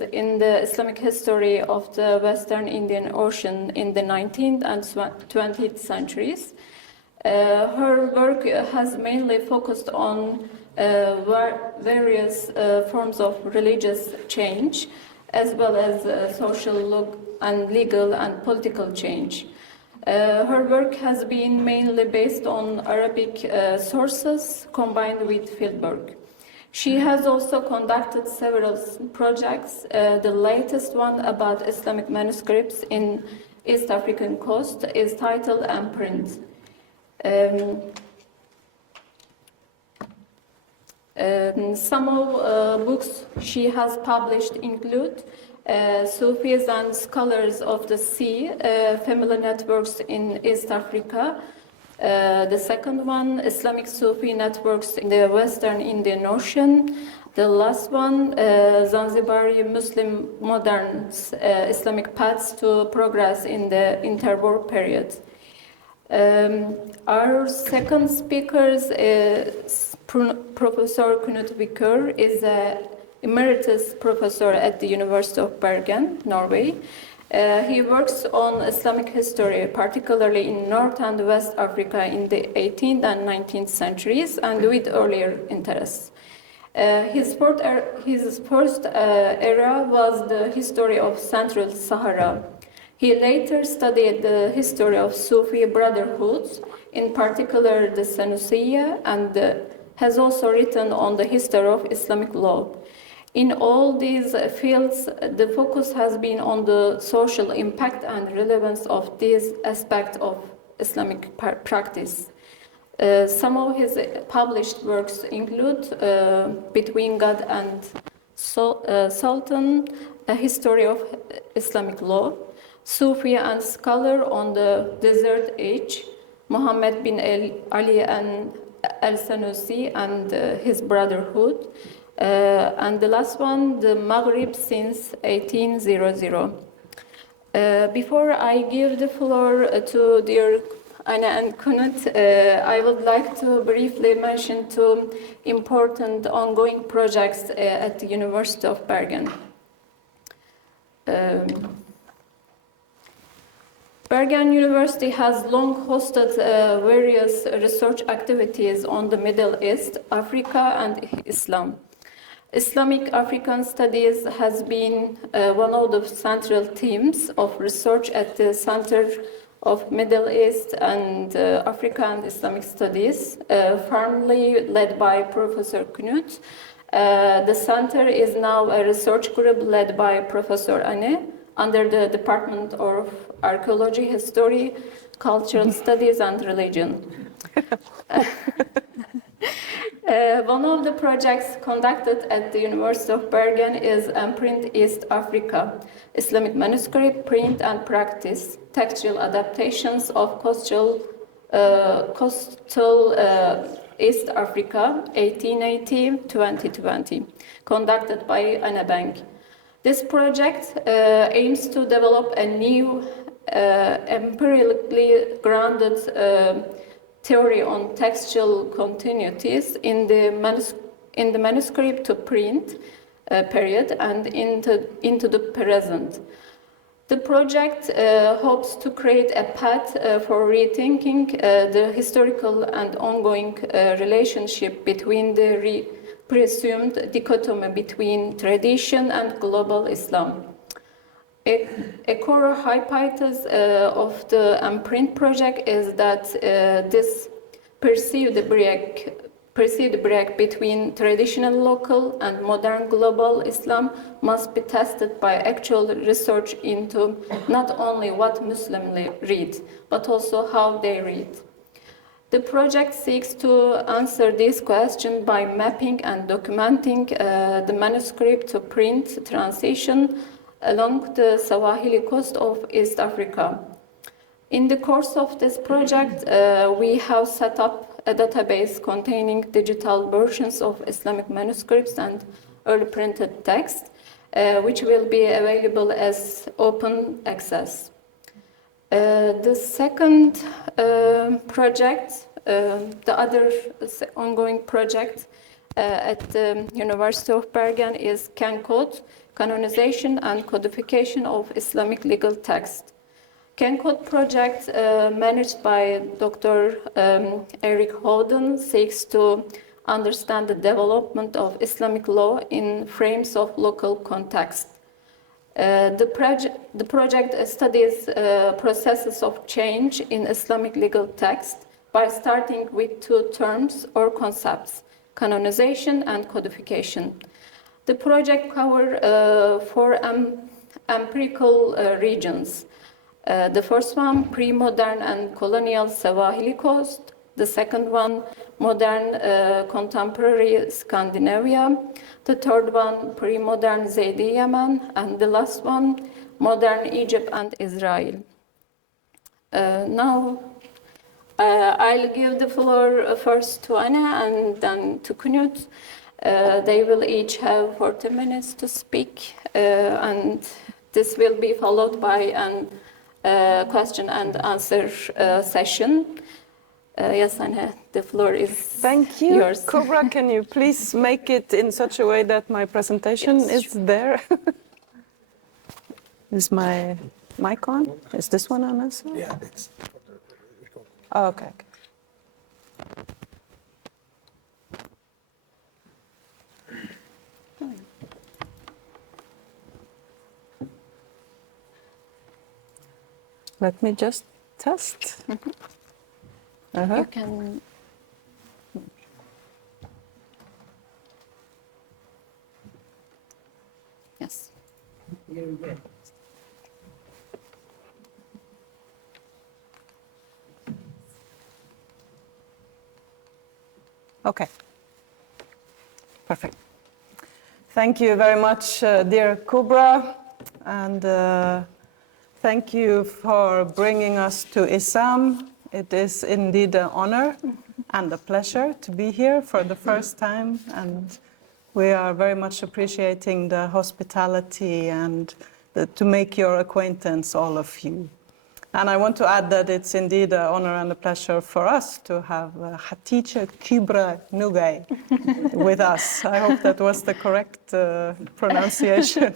in the Islamic history of the Western Indian Ocean in the 19th and 20th centuries. Her work has mainly focused on various forms of religious change, as well as social and legal and political change. Her work has been mainly based on Arabic sources combined with fieldwork. She has also conducted several projects. The latest one about Islamic manuscripts in East African coast is titled Imprint. Some of books she has published include Sufis and Scholars of the Sea, Family Networks in East Africa. The second one, Islamic Sufi Networks in the Western Indian Ocean. The last one, Zanzibari Muslim Moderns, Islamic Paths to Progress in the Interwar Period. Our second speaker is Professor Knut Vikor, is an emeritus professor at the University of Bergen, Norway. He works on Islamic history, particularly in North and West Africa in the 18th and 19th centuries, and with earlier interests. His first era was the history of Central Sahara. He later studied the history of Sufi brotherhoods, in particular the Senusiyya, and has also written on the history of Islamic law. In all these fields, the focus has been on the social impact and relevance of these aspects of Islamic practice. Some of his published works include Between God and Sultan, A History of Islamic Law, Sufi and Scholar on the Desert Age, Muhammad bin Ali and Al-Sanusi and his Brotherhood, and the last one, the Maghrib since 1800. Before I give the floor to dear Anna and Knut, I would like to briefly mention two important ongoing projects at the University of Bergen. Bergen University has long hosted various research activities on the Middle East, Africa, and Islam. Islamic African Studies has been one of the central themes of research at the Center of Middle East and Africa and Islamic Studies, formerly led by Professor Knut. The center is now a research group led by Professor Anne under the Department of Archaeology, History, Cultural Studies, and Religion. One of the projects conducted at the University of Bergen is Imprint East Africa, Islamic Manuscript, Print and Practice, Textual Adaptations of Coastal East Africa, 1880-2020, conducted by Anna Bank. This project aims to develop a new empirically grounded theory on textual continuities in the manuscript to print period and into the present. The project hopes to create a path for rethinking the historical and ongoing relationship between the presumed dichotomy between tradition and global Islam. A core hypothesis of the Imprint project is that this perceived break between traditional local and modern global Islam must be tested by actual research into not only what Muslims read, but also how they read. The project seeks to answer this question by mapping and documenting the manuscript to print transition along the Swahili coast of East Africa. In the course of this project, we have set up a database containing digital versions of Islamic manuscripts and early printed text, which will be available as open access. The second project, the other ongoing project at the University of Bergen is CanCode, canonization and codification of Islamic legal text. CanCode project, managed by Dr. Eric Houghton, seeks to understand the development of Islamic law in frames of local context. The project studies processes of change in Islamic legal text by starting with two terms or concepts, canonization and codification. The project covers four empirical regions. The first one, pre-modern and colonial Swahili coast. The second one, modern contemporary Scandinavia. The third one, pre-modern Zaydi Yemen. And the last one, modern Egypt and Israel. Now, I'll give the floor first to Anna and then to Knut. They will each have 40 minutes to speak, and this will be followed by an question and answer session. Yes, Anna, the floor is Thank you. yours. Kübra, can you please make it in such a way that my presentation is there? Is my mic on? Is this one on as well? Yeah, it's Oh, okay. Let me just test. You can. Yes. Okay. Perfect. Thank you very much, dear Kübra, and thank you for bringing us to İSAM. It is indeed an honor and a pleasure to be here for the first time, and we are very much appreciating the hospitality and to make your acquaintance, all of you. And I want to add that it's indeed an honor and a pleasure for us to have Hatice Kübra Nugay with us. I hope that was the correct pronunciation.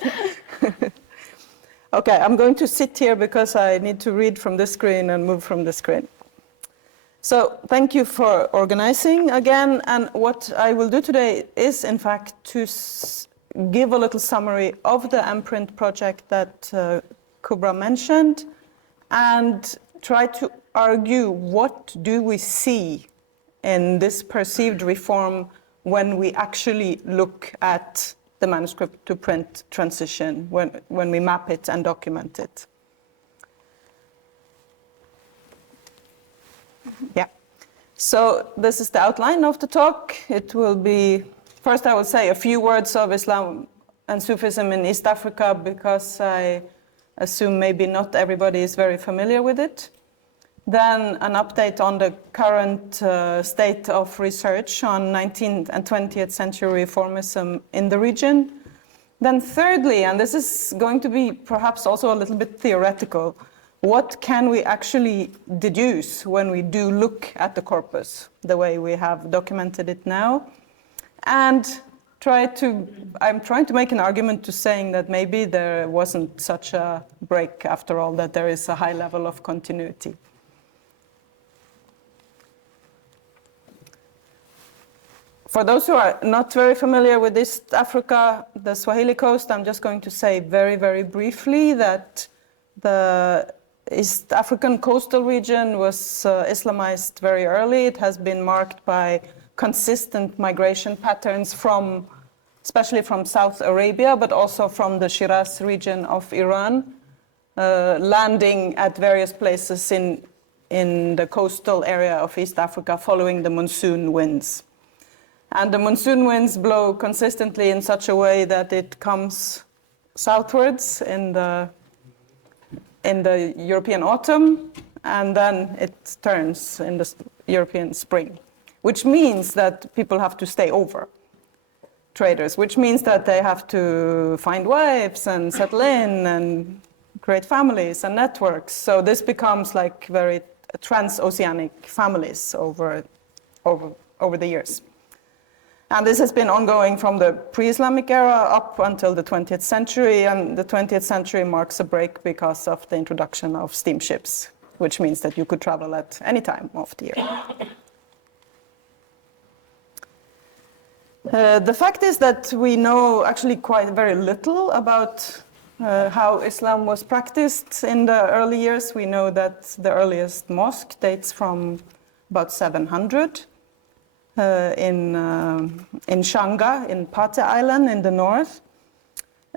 Okay, I'm going to sit here because I need to read from the screen and move from the screen. So thank you for organizing again. And what I will do today is, in fact, to give a little summary of the mPrint project that Kübra mentioned, and try to argue what do we see in this perceived reform when we actually look at the manuscript to print transition, when we map it and document it. Yeah. So this is the outline of the talk. It will be, first I will say a few words of Islam and Sufism in East Africa, because I assume maybe not everybody is very familiar with it. Then an update on the current state of research on 19th and 20th century reformism in the region. Then thirdly, and this is going to be perhaps also a little bit theoretical, what can we actually deduce when we do look at the corpus, the way we have documented it now? And I'm trying to make an argument to saying that maybe there wasn't such a break after all, that there is a high level of continuity. For those who are not very familiar with East Africa, the Swahili coast, I'm just going to say very, very briefly that the East African coastal region was Islamized very early. It has been marked by consistent migration patterns especially from South Arabia, but also from the Shiraz region of Iran, landing at various places in the coastal area of East Africa following the monsoon winds. And the monsoon winds blow consistently in such a way that it comes southwards in the European autumn, and then it turns in the European spring, which means that people have to stay over, traders, which means that they have to find wives and settle in and create families and networks. So this becomes like very transoceanic families over the years. And this has been ongoing from the pre-Islamic era up until the 20th century, and the 20th century marks a break because of the introduction of steamships, which means that you could travel at any time of the year. The fact is that we know actually quite very little about how Islam was practiced in the early years. We know that the earliest mosque dates from about 700 in Shanga, in Pate Island in the north,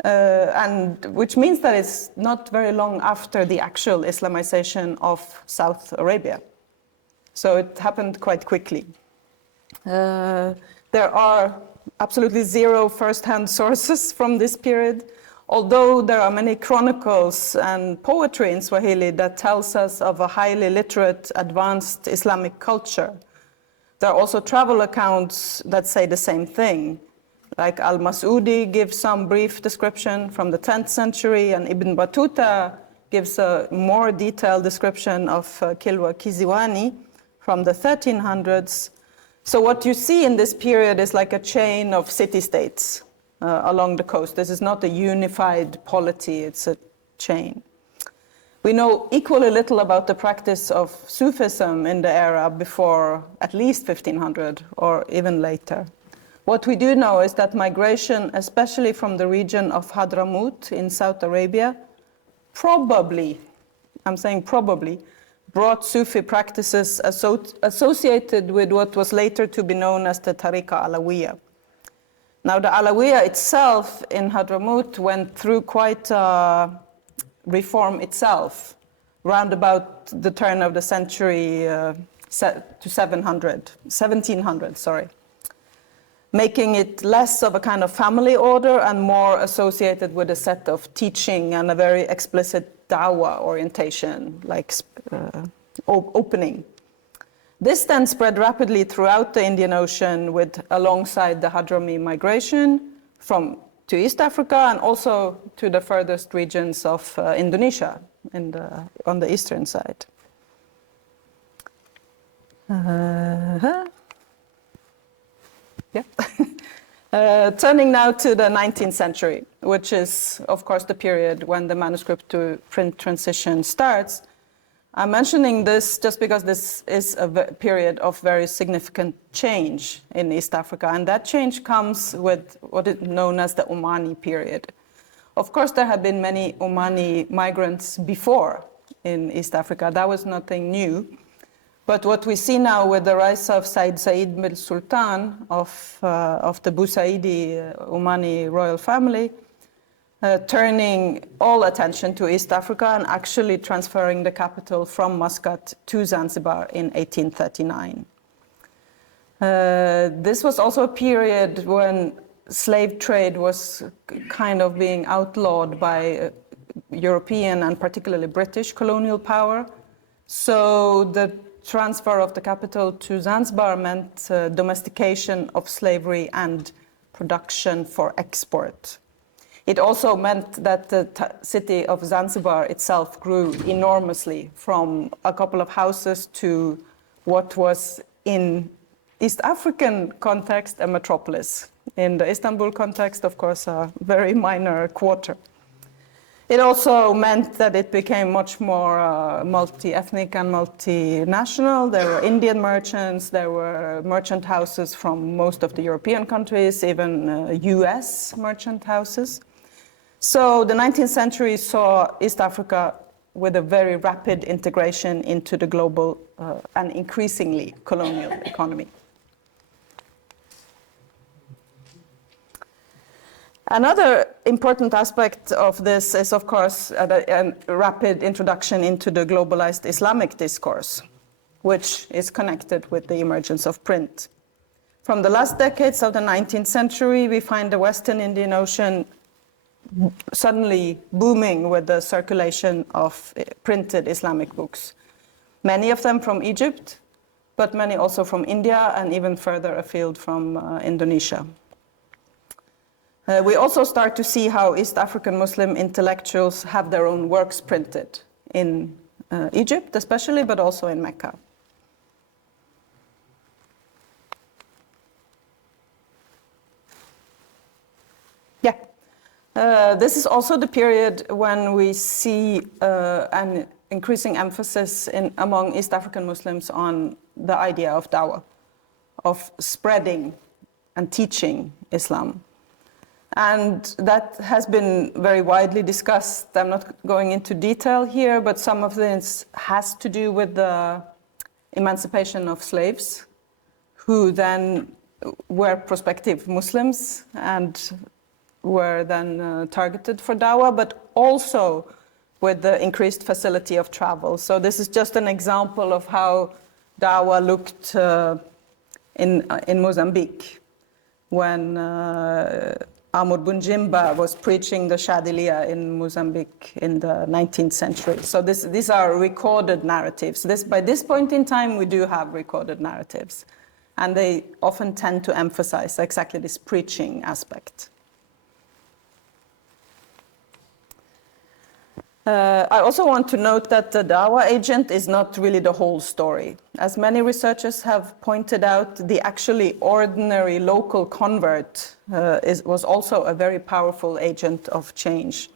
and which means that it's not very long after the actual Islamization of South Arabia. So it happened quite quickly. There are absolutely zero first-hand sources from this period, although there are many chronicles and poetry in Swahili that tells us of a highly literate, advanced Islamic culture. There are also travel accounts that say the same thing, like Al-Mas'udi gives some brief description from the 10th century, and Ibn Battuta gives a more detailed description of Kilwa Kiziwani from the 1300s. So what you see in this period is like a chain of city-states along the coast. This is not a unified polity, it's a chain. We know equally little about the practice of Sufism in the era before at least 1500 or even later. What we do know is that migration, especially from the region of Hadramaut in South Arabia, probably, I'm saying probably, brought Sufi practices associated with what was later to be known as the Tariqa Alawiyya. Now, the Alawiyya itself in Hadramaut went through quite a reform itself, round about the turn of the century to 1700, making it less of a kind of family order and more associated with a set of teaching and a very explicit dawah orientation, like opening. This then spread rapidly throughout the Indian Ocean alongside the Hadrami migration to East Africa and also to the furthest regions of Indonesia on the eastern side. Turning now to the 19th century, which is, of course, the period when the manuscript to print transition starts. I'm mentioning this just because this is a period of very significant change in East Africa, and that change comes with what is known as the Omani period. Of course, there have been many Omani migrants before in East Africa. That was nothing new. But what we see now with the rise of Said bin Sultan of the Busaidi Omani royal family, turning all attention to East Africa and actually transferring the capital from Muscat to Zanzibar in 1839. This was also a period when slave trade was kind of being outlawed by European and particularly British colonial power. So the transfer of the capital to Zanzibar meant domestication of slavery and production for export. It also meant that the city of Zanzibar itself grew enormously from a couple of houses to what was in East African context a metropolis. In the Istanbul context, of course, a very minor quarter. It also meant that it became much more multi-ethnic and multinational. There were Indian merchants, there were merchant houses from most of the European countries, even US merchant houses. So the 19th century saw East Africa with a very rapid integration into the global and increasingly colonial economy. Another important aspect of this is, of course, a rapid introduction into the globalized Islamic discourse, which is connected with the emergence of print. From the last decades of the 19th century, we find the Western Indian Ocean suddenly booming with the circulation of printed Islamic books. Many of them from Egypt, but many also from India and even further afield from Indonesia. We also start to see how East African Muslim intellectuals have their own works printed in Egypt especially, but also in Mecca. This is also the period when we see an increasing emphasis among East African Muslims on the idea of dawah, of spreading and teaching Islam. And that has been very widely discussed. I'm not going into detail here, but some of this has to do with the emancipation of slaves, who then were prospective Muslims and were then targeted for dawah, but also with the increased facility of travel. So this is just an example of how dawah looked in Mozambique when Amr Bunjimba was preaching the Shadiliya in Mozambique in the 19th century. So these are recorded narratives. By this point in time, we do have recorded narratives. And they often tend to emphasize exactly this preaching aspect. I also want to note that the dawah agent is not really the whole story. As many researchers have pointed out, the actually ordinary local convert was also a very powerful agent of change,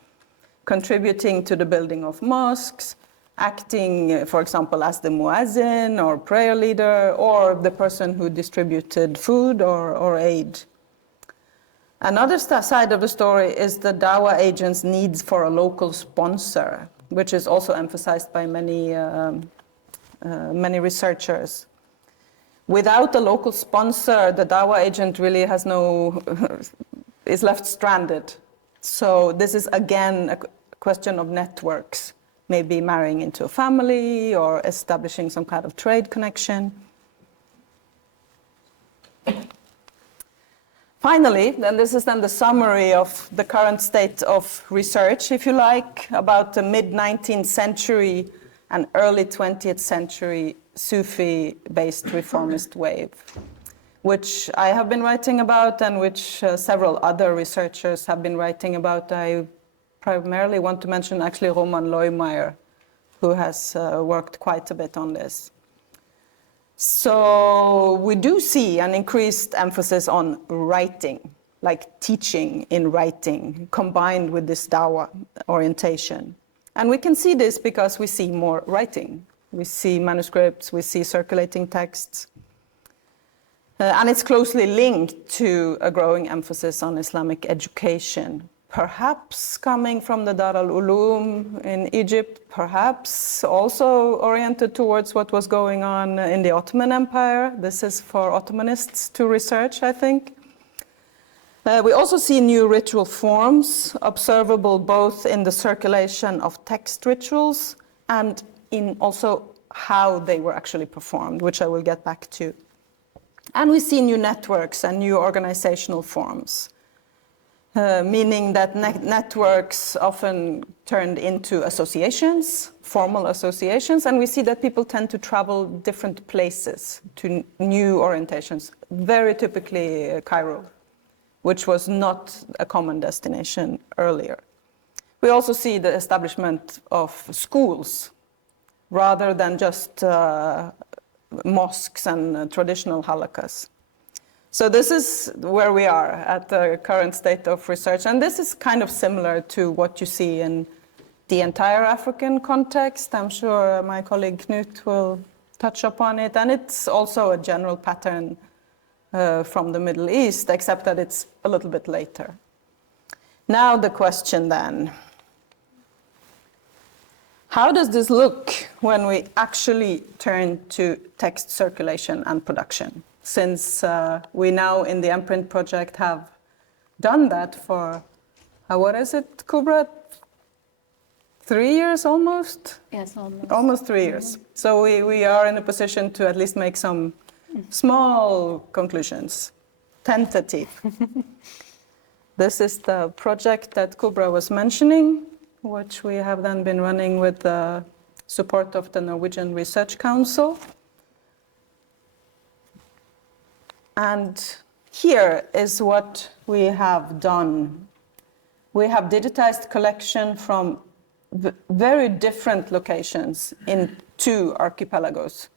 contributing to the building of mosques, acting, for example, as the muazzin or prayer leader, or the person who distributed food or aid. Another side of the story is the dawah agent's needs for a local sponsor, which is also emphasized by many researchers. Without a local sponsor, the dawah agent really has is left stranded. So this is again a question of networks, maybe marrying into a family or establishing some kind of trade connection. Finally, then this is then the summary of the current state of research, if you like, about the mid-19th century and early 20th century Sufi-based reformist wave, which I have been writing about and which several other researchers have been writing about. I primarily want to mention actually Roman Leumeyer, who has worked quite a bit on this. So we do see an increased emphasis on writing, like teaching in writing, combined with this dawah orientation. And we can see this because we see more writing. We see manuscripts, we see circulating texts. And it's closely linked to a growing emphasis on Islamic education, perhaps coming from the Dar al-Ulum in Egypt, perhaps also oriented towards what was going on in the Ottoman Empire. This is for Ottomanists to research, I think. We also see new ritual forms, observable both in the circulation of text rituals and in also how they were actually performed, which I will get back to. And we see new networks and new organizational forms. Meaning that networks often turned into associations, formal associations, and we see that people tend to travel different places to new orientations, very typically Cairo, which was not a common destination earlier. We also see the establishment of schools rather than just mosques and traditional halakas. So this is where we are at the current state of research. And this is kind of similar to what you see in the entire African context. I'm sure my colleague Knut will touch upon it. And it's also a general pattern from the Middle East, except that it's a little bit later. Now the question then. How does this look when we actually turn to text circulation and production? Since we now in the mPrint project have done that for, what is it, Kübra? 3 years almost? Yes, almost. Almost 3 years. Mm-hmm. So we are in a position to at least make some small conclusions, tentative. This is the project that Kübra was mentioning, which we have then been running with the support of the Norwegian Research Council. And here is what we have done. We have digitized collection from very different locations in 2 archipelagos.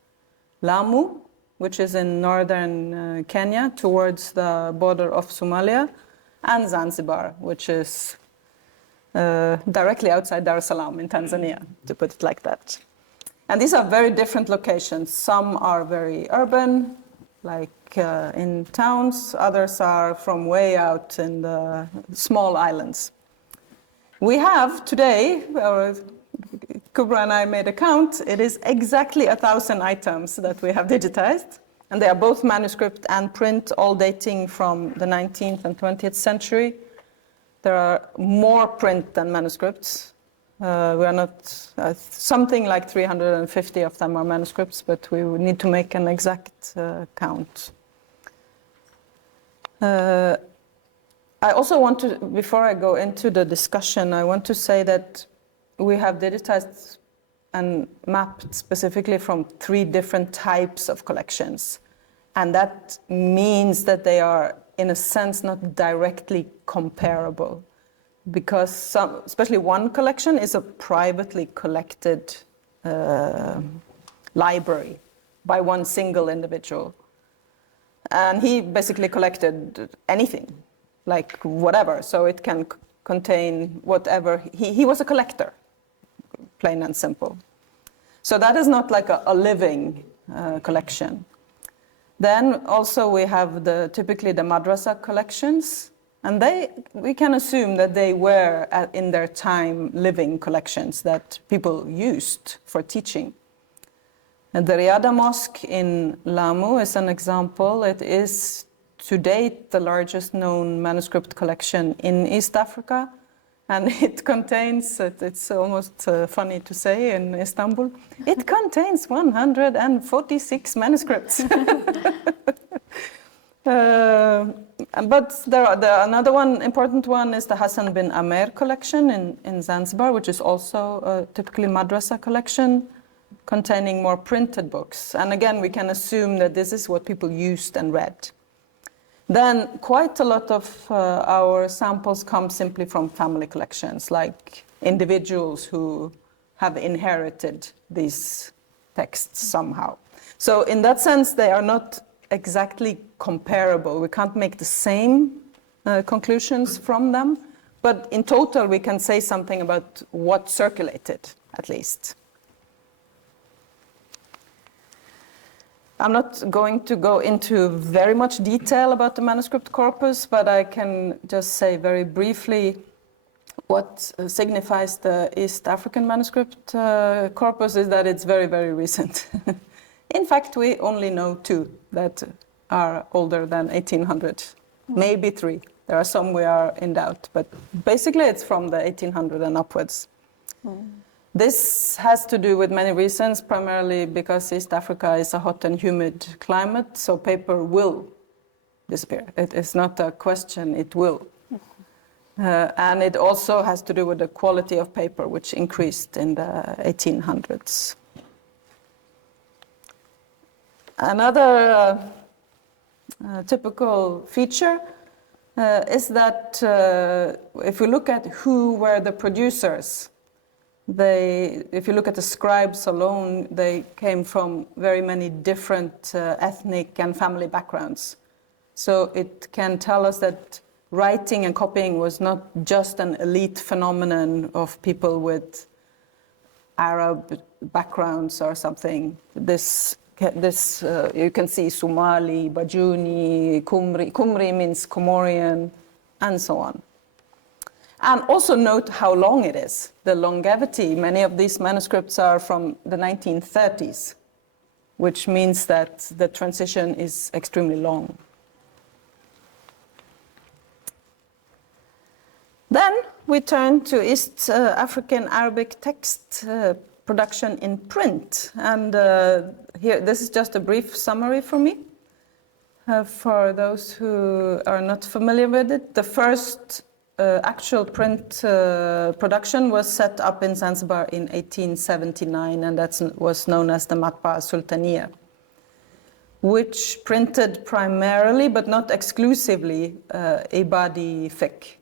Lamu, which is in northern Kenya towards the border of Somalia, and Zanzibar, which is directly outside Dar es Salaam in Tanzania, to put it like that. And these are very different locations. Some are very urban, like in towns. Others are from way out in the small islands. We have today, Kübra and I made a count, it is exactly 1,000 items that we have digitized. And they are both manuscript and print, all dating from the 19th and 20th century. There are more print than manuscripts. We are not, something like 350 of them are manuscripts, but we would need to make an exact count. I also want to, before I go into the discussion, I want to say that we have digitized and mapped specifically from 3 different types of collections. And that means that they are, in a sense, not directly comparable. Because some, especially one collection is a privately collected library by one single individual. And he basically collected anything, like whatever. So it can contain whatever. He was a collector, plain and simple. So that is not like a living collection. Then also we have typically the madrasa collections, and we can assume that they were in their time living collections that people used for teaching. And the Riyadh Mosque in Lamu is an example. It is to date the largest known manuscript collection in East Africa. And it contains, it's almost funny to say in Istanbul, it contains 146 manuscripts. But another one, important one, is the Hassan bin Amer collection in Zanzibar, which is also a typically madrasa collection containing more printed books. And again, we can assume that this is what people used and read. Then quite a lot of our samples come simply from family collections, like individuals who have inherited these texts somehow. So in that sense, they are not exactly comparable. We can't make the same conclusions from them, but in total, we can say something about what circulated, at least. I'm not going to go into very much detail about the manuscript corpus, but I can just say very briefly what signifies the East African manuscript corpus is that it's very, very recent. In fact, we only know 2 that are older than 1800, maybe 3. There are some we are in doubt, but basically it's from the 1800 and upwards. This has to do with many reasons, primarily because East Africa is a hot and humid climate, so paper will disappear. It is not a question, it will. And it also has to do with the quality of paper, which increased in the 1800s. Another typical feature is that if we look at who were the producers, if you look at the scribes alone, they came from very many different ethnic and family backgrounds. So it can tell us that writing and copying was not just an elite phenomenon of people with Arab backgrounds or something. This you can see Somali, Bajuni, Kumri. Kumri means Comorian, and so on. And also note how long it is, the longevity. Many of these manuscripts are from the 1930s, which means that the transition is extremely long. Then we turn to East African Arabic text production in print. And here, this is just a brief summary for me. For those who are not familiar with it, the first actual print production was set up in Zanzibar in 1879, and that was known as the Matba'a Sultaniya, which printed primarily, but not exclusively, Ibadi fiqh,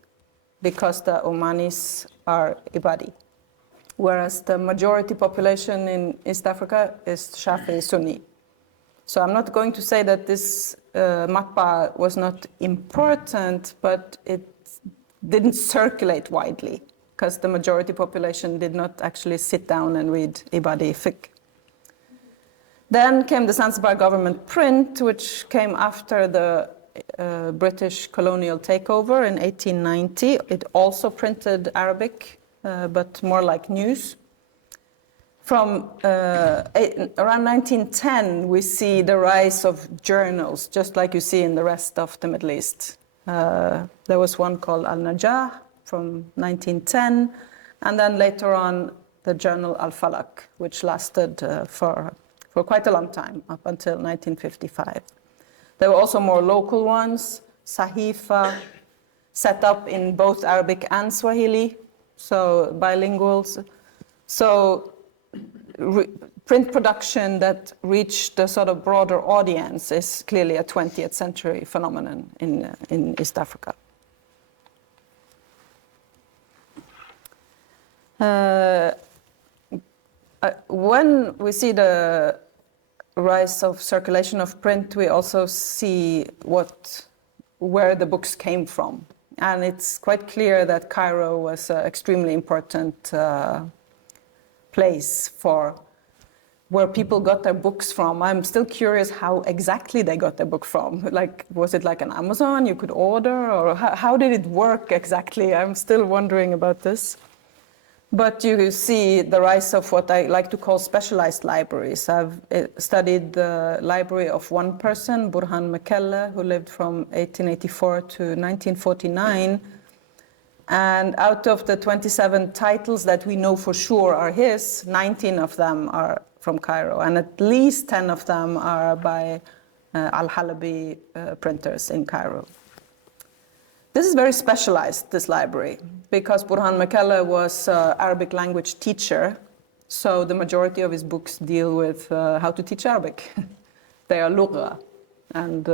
because the Omanis are Ibadi, whereas the majority population in East Africa is Shafi'i Sunni. So I'm not going to say that this matba was not important, but it didn't circulate widely because the majority population did not actually sit down and read Ibadi fiqh. Then came the Zanzibar government print, which came after the British colonial takeover in 1890. It also printed Arabic, but more like news. From around 1910, we see the rise of journals, just like you see in the rest of the Middle East. There was one called Al-Najah from 1910, and then later on the journal Al-Falak, which lasted for quite a long time, up until 1955. There were also more local ones, Sahifa, set up in both Arabic and Swahili, so bilinguals. So print production that reached the sort of broader audience is clearly a 20th century phenomenon in East Africa. When we see the rise of circulation of print, we also see where the books came from. And it's quite clear that Cairo was an extremely important place for where people got their books from. I'm still curious how exactly they got their book from. Like, was it like an Amazon you could order, or how did it work exactly? I'm still wondering about this. But you see the rise of what I like to call specialized libraries. I've studied the library of one person, Burhan Mekelle, who lived from 1884 to 1949. And out of the 27 titles that we know for sure are his, 19 of them are from Cairo, and at least 10 of them are by Al-Halabi printers in Cairo. This is very specialized, this library, because Burhan Mekelle was an Arabic language teacher, so the majority of his books deal with how to teach Arabic. They are lugha and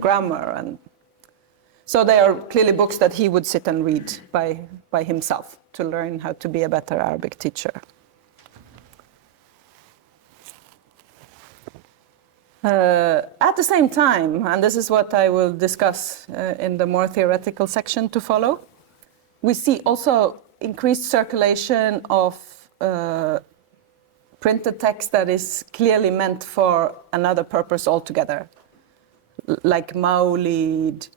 grammar, and so they are clearly books that he would sit and read by himself to learn how to be a better Arabic teacher. At the same time, and this is what I will discuss in the more theoretical section to follow, we see also increased circulation of printed text that is clearly meant for another purpose altogether, like Maulid,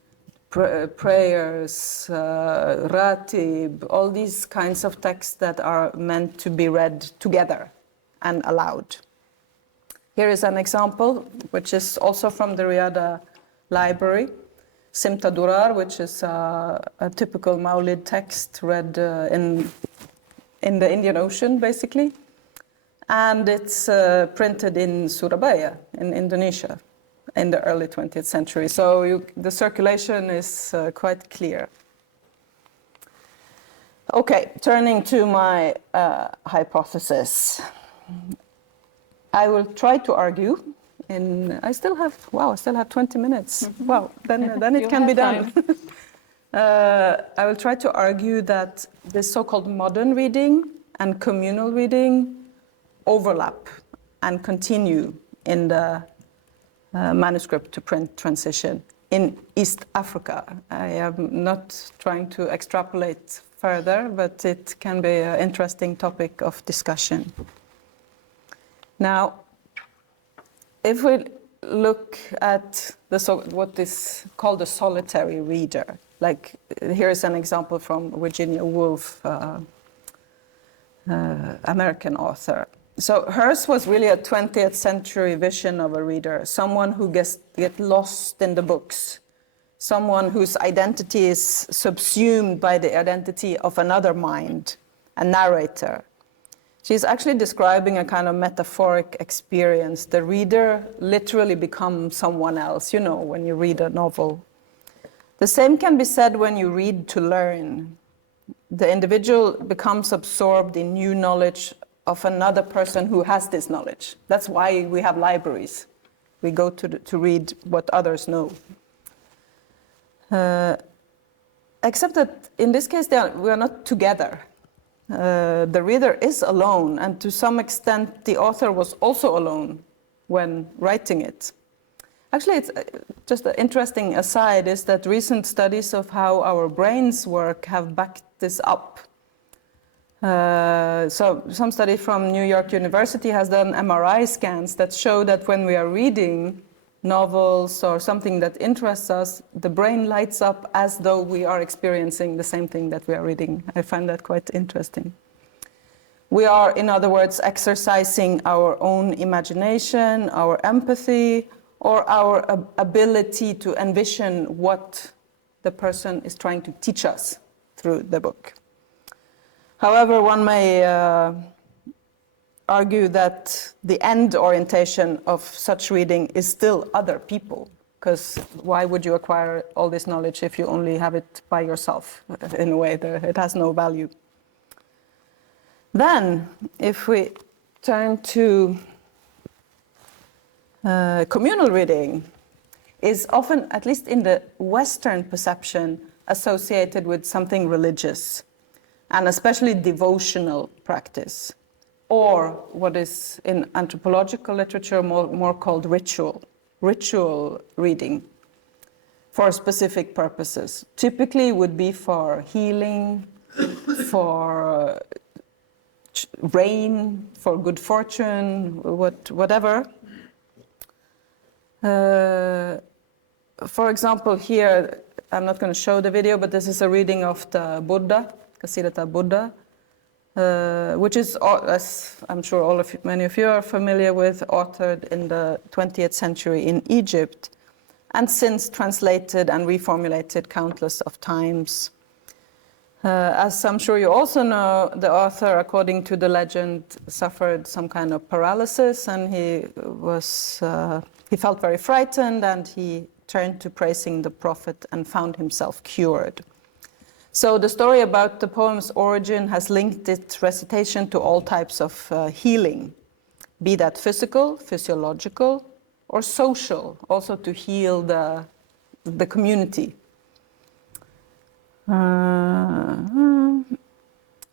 prayers, Ratib, all these kinds of texts that are meant to be read together and aloud. Here is an example, which is also from the Riyadh library, Simta Durar, which is a typical Maulid text read in the Indian Ocean, basically. And it's printed in Surabaya, in Indonesia, in the early 20th century. So the circulation is quite clear. Okay, turning to my hypothesis. I will try to argue I still have 20 minutes. Mm-hmm. Wow, then it can be done. I will try to argue that this so-called modern reading and communal reading overlap and continue in the manuscript to print transition in East Africa. I am not trying to extrapolate further, but it can be an interesting topic of discussion. Now, if we look at what is called a solitary reader, like here's an example from Virginia Woolf, American author. So hers was really a 20th century vision of a reader, someone who gets lost in the books, someone whose identity is subsumed by the identity of another mind, a narrator. She's actually describing a kind of metaphoric experience. The reader literally becomes someone else, when you read a novel. The same can be said when you read to learn. The individual becomes absorbed in new knowledge of another person who has this knowledge. That's why we have libraries. We go to read what others know. Except that in this case, we are not together. The reader is alone, and to some extent, the author was also alone when writing it. Actually, it's just an interesting aside is that recent studies of how our brains work have backed this up. So some study from New York University has done MRI scans that show that when we are reading novels or something that interests us, the brain lights up as though we are experiencing the same thing that we are reading. I find that quite interesting. We are, in other words, exercising our own imagination, our empathy, or our ability to envision what the person is trying to teach us through the book. However, one may argue that the end orientation of such reading is still other people, because why would you acquire all this knowledge if you only have it by yourself? In a way, it has no value. Then, if we turn to communal reading, is often, at least in the Western perception, associated with something religious, and especially devotional practice, or what is in anthropological literature more called ritual reading for specific purposes. Typically would be for healing, for rain, for good fortune, whatever. For example, here, I'm not going to show the video, but this is a reading of the Buddha, Kasirata Buddha, which is, as I'm sure many of you are familiar with, authored in the 20th century in Egypt, and since translated and reformulated countless of times. As I'm sure you also know, the author, according to the legend, suffered some kind of paralysis, and he felt very frightened, and he turned to praising the Prophet and found himself cured. So the story about the poem's origin has linked its recitation to all types of healing, be that physical, physiological, or social, also to heal the community. And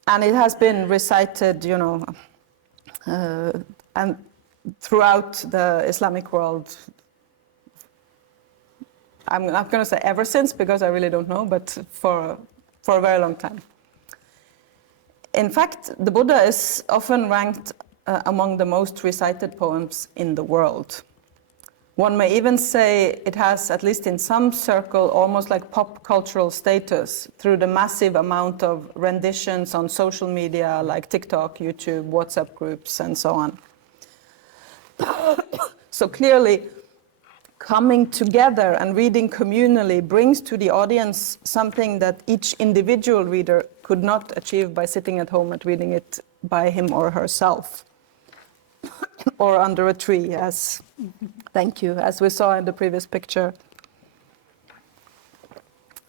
it has been recited, and throughout the Islamic world. I'm not going to say ever since, because I really don't know, but for a very long time. In fact, the Buddha is often ranked among the most recited poems in the world. One may even say it has, at least in some circle, almost like pop cultural status through the massive amount of renditions on social media like TikTok, YouTube, WhatsApp groups, and so on. So clearly, coming together and reading communally brings to the audience something that each individual reader could not achieve by sitting at home and reading it by him or herself, or under a tree, as we saw in the previous picture.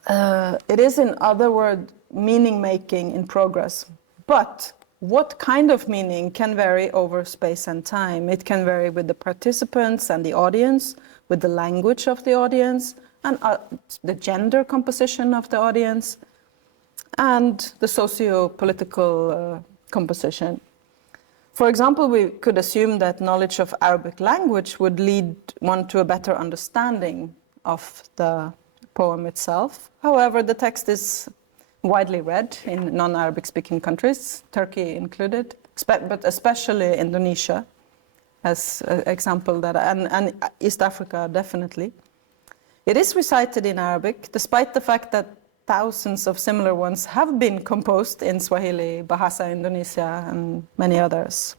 It is, in other words, meaning-making in progress. But what kind of meaning can vary over space and time? It can vary with the participants and the audience, with the language of the audience, and the gender composition of the audience, and the socio-political composition. For example, we could assume that knowledge of Arabic language would lead one to a better understanding of the poem itself. However, the text is widely read in non-Arabic speaking countries, Turkey included, but especially Indonesia as an example, and East Africa definitely. It is recited in Arabic, despite the fact that thousands of similar ones have been composed in Swahili, Bahasa Indonesia, and many others,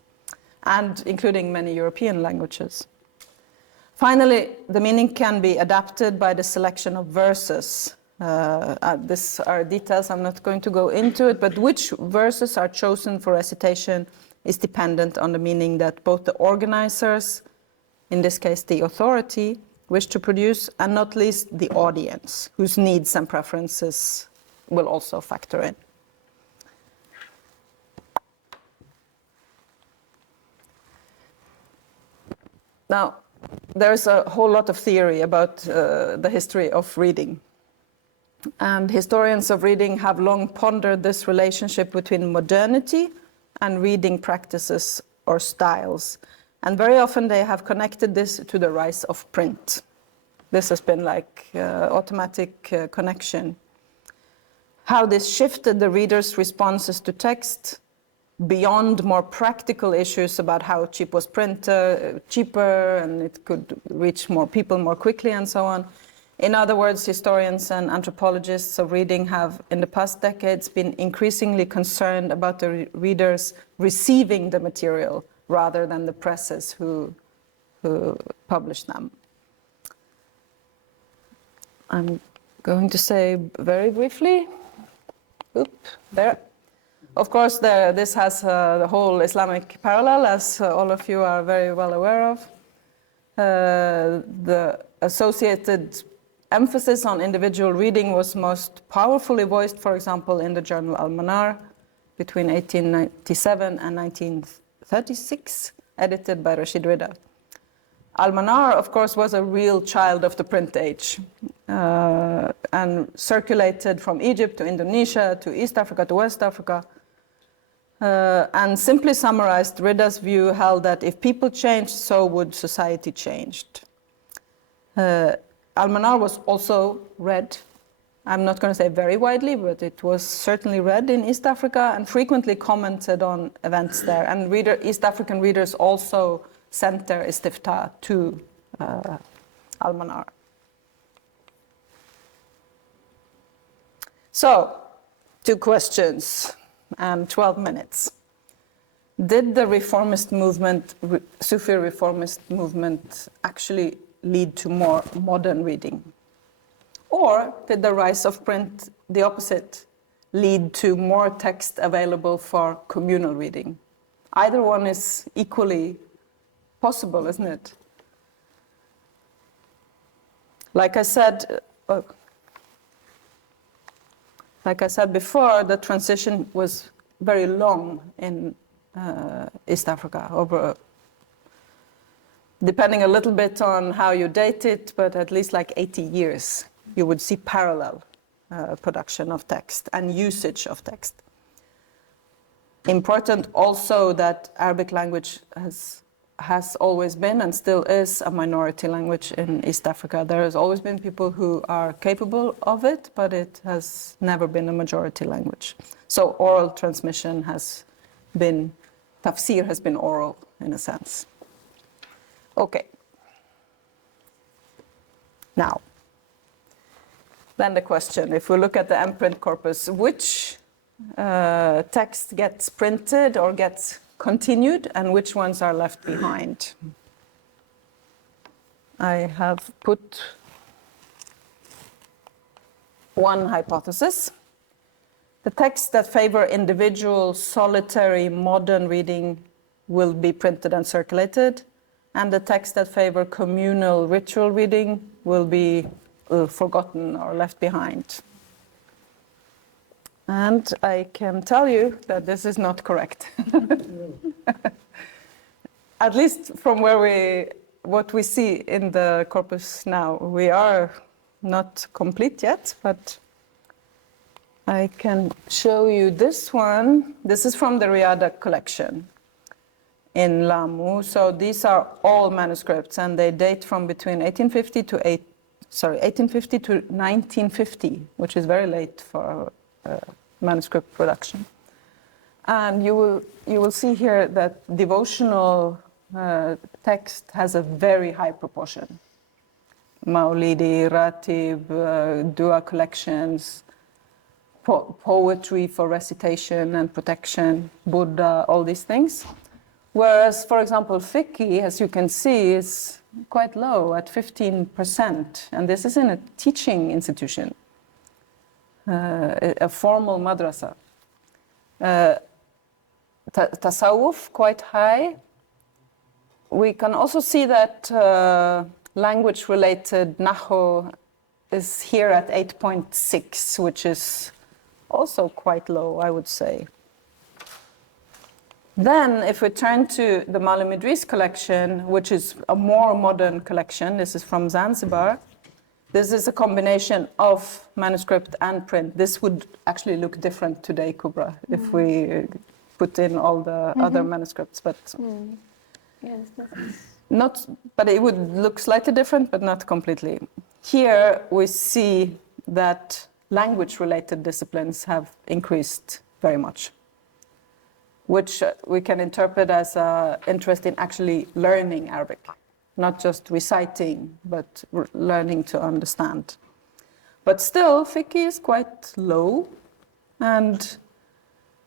and including many European languages. Finally, the meaning can be adapted by the selection of verses. These are details, I'm not going to go into it, but which verses are chosen for recitation is dependent on the meaning that both the organizers, in this case the authority, wish to produce, and not least the audience, whose needs and preferences will also factor in. Now, there's a whole lot of theory about the history of reading. And historians of reading have long pondered this relationship between modernity and reading practices or styles. And very often they have connected this to the rise of print. This has been like automatic connection. How this shifted the reader's responses to text beyond more practical issues about how cheap was cheaper and it could reach more people more quickly and so on. In other words, historians and anthropologists of reading have, in the past decades, been increasingly concerned about the readers receiving the material rather than the presses who publish them. I'm going to say very briefly, there. Of course, this has the whole Islamic parallel, as all of you are very well aware of. The associated emphasis on individual reading was most powerfully voiced, for example, in the journal Al-Manar between 1897 and 1936, edited by Rashid Rida. Al-Manar, of course, was a real child of the print age and circulated from Egypt to Indonesia to East Africa to West Africa. And simply summarized, Rida's view held that if people changed, so would society change. Al-Manar was also read, I'm not going to say very widely, but it was certainly read in East Africa and frequently commented on events there. And East African readers also sent their istifta to Al-Manar. So, 2 questions and 12 minutes. Did the reformist movement, Sufi reformist movement, actually lead to more modern reading? Or did the rise of print, the opposite, lead to more text available for communal reading? Either one is equally possible, isn't it? Like I said before, the transition was very long in East Africa, depending a little bit on how you date it, but at least like 80 years, you would see parallel production of text and usage of text. Important also that Arabic language has always been and still is a minority language in East Africa. There has always been people who are capable of it, but it has never been a majority language. So oral transmission has been, tafsir has been oral in a sense. Okay. Now, then the question, if we look at the imprint corpus, which text gets printed or gets continued and which ones are left behind? I have put one hypothesis. The texts that favor individual, solitary, modern reading will be printed and circulated, and the texts that favor communal, ritual reading will be forgotten or left behind. And I can tell you that this is not correct. At least from what we see in the corpus now. We are not complete yet, but I can show you this one. This is from the Riyadh collection in Lamu. So these are all manuscripts, and they date from between 1850 to 1950, which is very late for manuscript production. And you will see here that devotional text has a very high proportion. Maulidi, Ratib, Dua collections, poetry for recitation and protection, Buddha, all these things. Whereas, for example, fiqh, as you can see, is quite low at 15%. And this is in a teaching institution, a formal madrasa. Tasawwuf, quite high. We can also see that language-related nahu is here at 8.6, which is also quite low, I would say. Then, if we turn to the Malim Idris collection, which is a more modern collection, this is from Zanzibar. This is a combination of manuscript and print. This would actually look different today, Kübra, if we put in all the other manuscripts. But yes, not. But it would look slightly different, but not completely. Here we see that language-related disciplines have increased very much. which we can interpret as an interest in actually learning Arabic, not just reciting, but learning to understand. But still, fiqh is quite low, and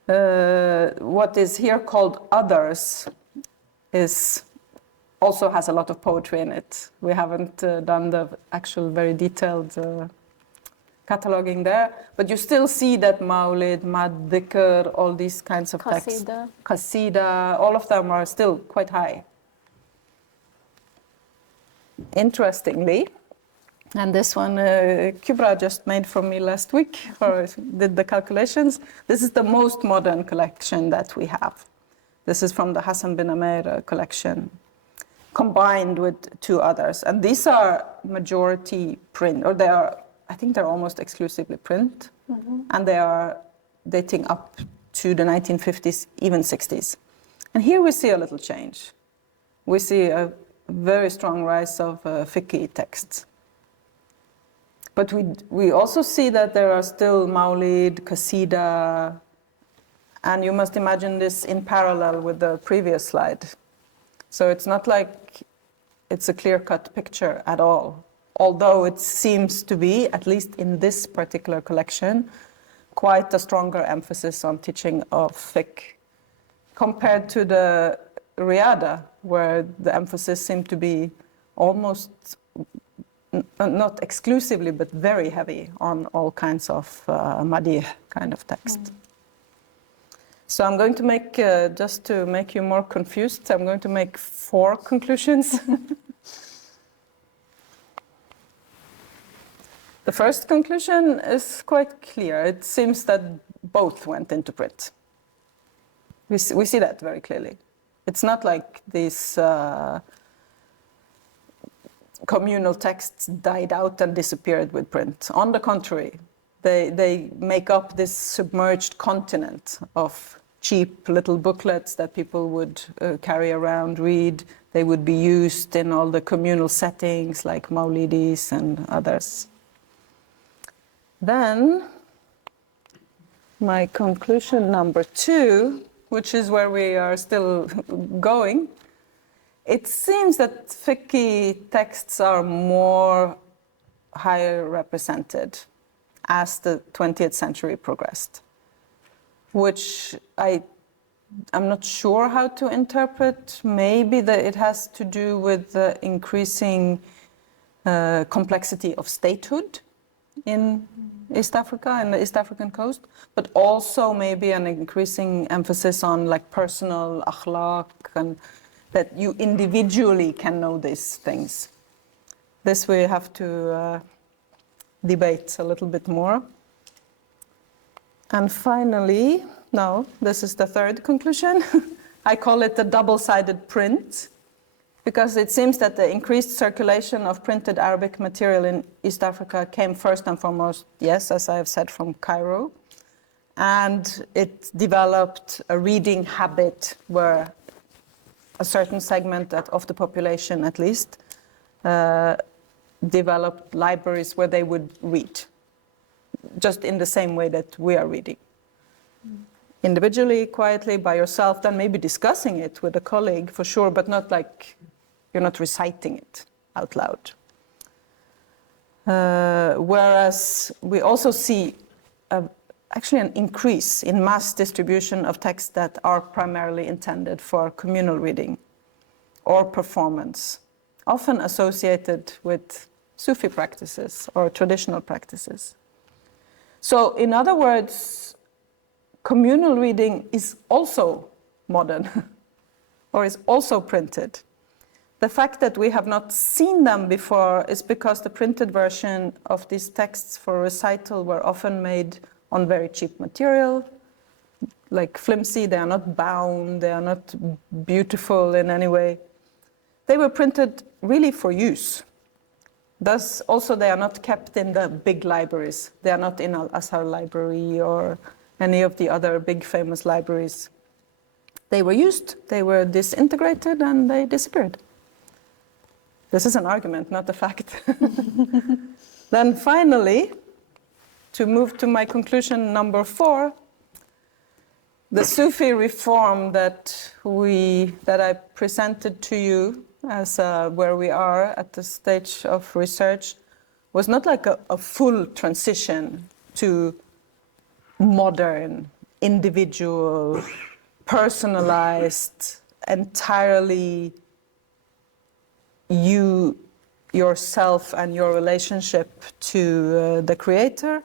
what is here called others also has a lot of poetry in it. We haven't done the actual very detailed cataloging there, but you still see that Mawlid, Mad, Dhikr, all these kinds of texts, Qasida, all of them are still quite high. Interestingly, and this one Kübra just made for me last week, or did the calculations, this is the most modern collection that we have. This is from the Hassan bin Amir collection, combined with two others. And these are majority print, or I think they're almost exclusively print, and they are dating up to the 1950s, even 60s. And here we see a little change. We see a very strong rise of fiqh texts. But we also see that there are still Mawlid, Qasida, and you must imagine this in parallel with the previous slide. So it's not like it's a clear-cut picture at all, although it seems to be, at least in this particular collection, quite a stronger emphasis on teaching of fiqh compared to the Riyada, where the emphasis seemed to be almost, not exclusively, but very heavy on all kinds of madih kind of text. So I'm going to make, just to make you more confused, I'm going to make 4 conclusions. The first conclusion is quite clear. It seems that both went into print. We see that very clearly. It's not like these communal texts died out and disappeared with print. On the contrary, they make up this submerged continent of cheap little booklets that people would carry around, read. They would be used in all the communal settings like Mawlidis and others. Then, my conclusion number 2, which is where we are still going, it seems that fiqh texts are more higher represented as the 20th century progressed, which I'm not sure how to interpret. Maybe that it has to do with the increasing complexity of statehood in East Africa and the East African coast, but also maybe an increasing emphasis on like personal akhlaq, and that you individually can know these things. This we have to debate a little bit more. And finally, now this is the third conclusion. I call it the double-sided print, because it seems that the increased circulation of printed Arabic material in East Africa came first and foremost, yes, as I have said, from Cairo. And it developed a reading habit where a certain segment of the population, at least, developed libraries where they would read, just in the same way that we are reading. Individually, quietly, by yourself, then maybe discussing it with a colleague, for sure, but not like you're not reciting it out loud. Whereas we also see actually an increase in mass distribution of texts that are primarily intended for communal reading or performance, often associated with Sufi practices or traditional practices. So in other words, communal reading is also modern or is also printed. The fact that we have not seen them before is because the printed version of these texts for recital were often made on very cheap material, like flimsy. They are not bound, they are not beautiful in any way. They were printed really for use. Thus, also they are not kept in the big libraries. They are not in Al-Azhar library or any of the other big famous libraries. They were used, they were disintegrated, and they disappeared. This is an argument, not a fact. Then finally, to move to my conclusion number 4, the Sufi reform that I presented to you as where we are at the stage of research was not like a full transition to modern, individual, personalized, entirely you, yourself and your relationship to the creator,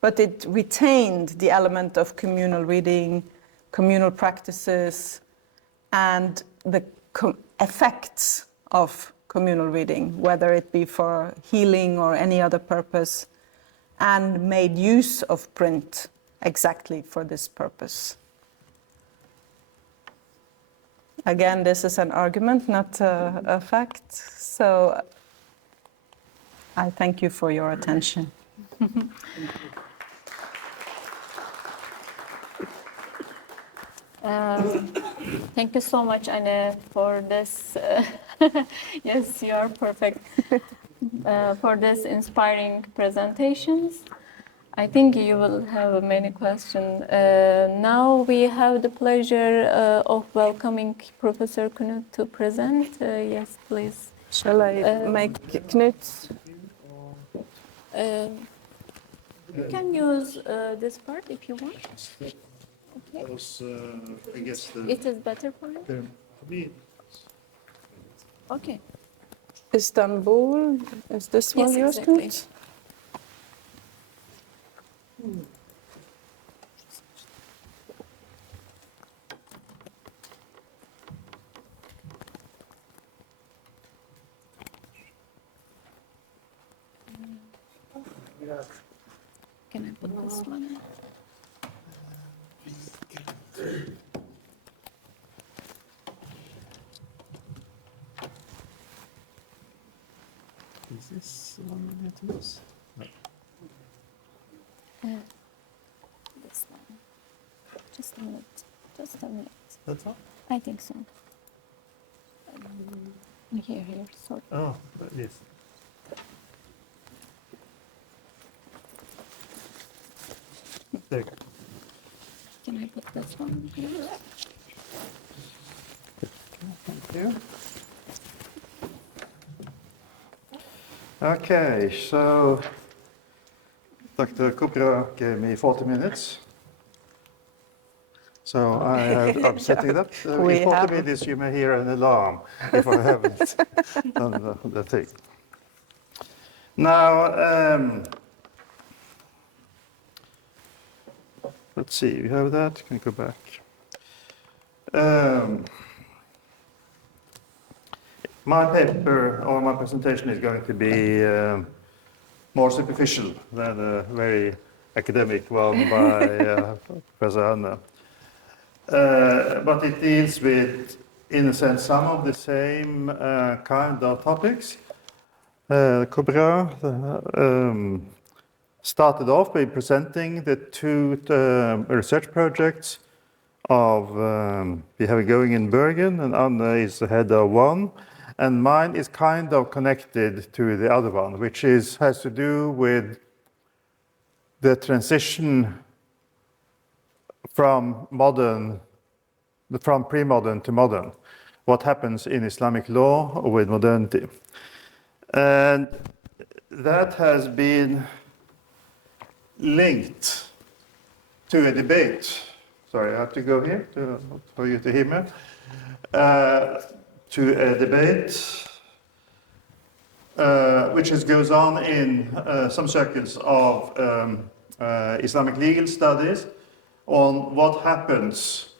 but it retained the element of communal reading, communal practices, and the effects of communal reading, whether it be for healing or any other purpose, and made use of print exactly for this purpose. Again, this is an argument, not a fact. So I thank you for your attention. Thank you so much, Anne, for this. Yes, you are perfect. For this inspiring presentations. I think you will have many questions. Now we have the pleasure of welcoming Professor Knut to present. Yes, please. Shall I make Knut? You can use this part if you want. Okay. I guess It is better for you? for me, Okay. Istanbul, is this one Yes, yours, exactly. Knut? Can I put this one? is this one that is? This one. Just a minute. Just a minute. That's all? I think so. Here, sorry. Oh, yes. There you go. Can I put this one here? Thank you. Okay, so Dr. Kübra gave me 40 minutes. So I'm setting it up. We In 40 have- minutes you may hear an alarm if I haven't done the thing. Now, let's see, you have that? Can you go back? My paper or my presentation is going to be more superficial than a very academic one by Professor Anna. But it deals with, in a sense, some of the same kind of topics. Kübra started off by presenting the two research projects of we have going in Bergen, and Anna is the head of one, and mine is kind of connected to the other one, which has to do with the transition from pre-modern to modern, what happens in Islamic law with modernity. And that has been linked to a debate. Sorry, I have to go here for you to hear me. To a debate which goes on in some circles of Islamic legal studies on what happens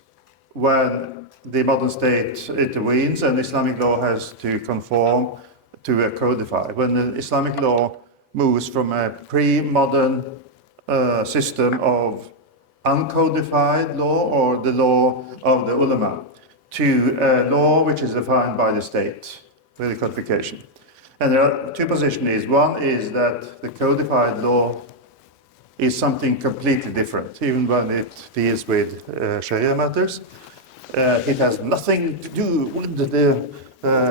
when the modern state intervenes and Islamic law has to conform to a codified. When the Islamic law moves from a pre-modern system of uncodified law or the law of the ulama to a law which is defined by the state with a codification. And there are two positions. One is that the codified law is something completely different, even when it deals with Sharia matters. It has nothing to do with the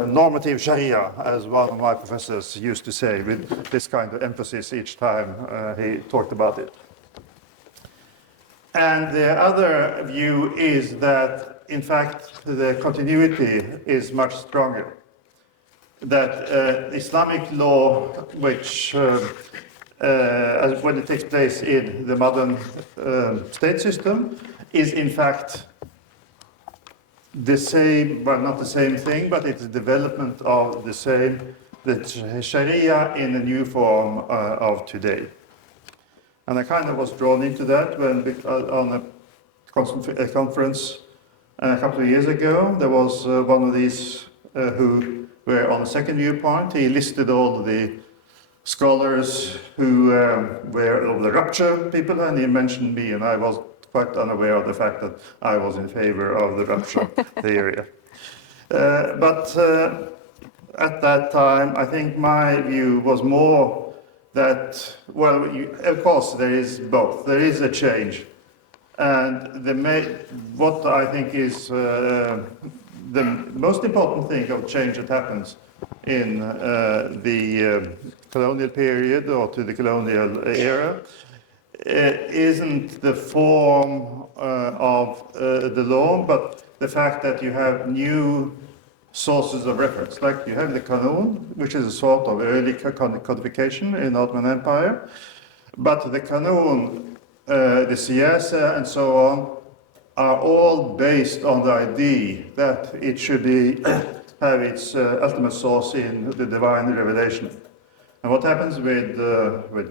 normative Sharia, as one of my professors used to say, with this kind of emphasis each time he talked about it. And the other view is that, in fact, the continuity is much stronger. That Islamic law, which when it takes place in the modern state system, is in fact the same, well, not the same thing, but it's a development of the same, the Sharia in a new form of today. And I kind of was drawn into that when, on a conference a couple of years ago, there was one of these who were on the second viewpoint. He listed all the scholars who were of the rupture people, and he mentioned me, and I was quite unaware of the fact that I was in favor of the rupture theory. But at that time, I think my view was more that, well, of course, there is both. There is a change. And what I think is the most important thing of change that happens in the colonial period or to the colonial era isn't the form of the law, but the fact that you have new sources of reference. Like you have the Qanun, which is a sort of early codification in the Ottoman Empire, but the Qanun, the Siyasa, and so on, are all based on the idea that it should have its ultimate source in the divine revelation. And what happens with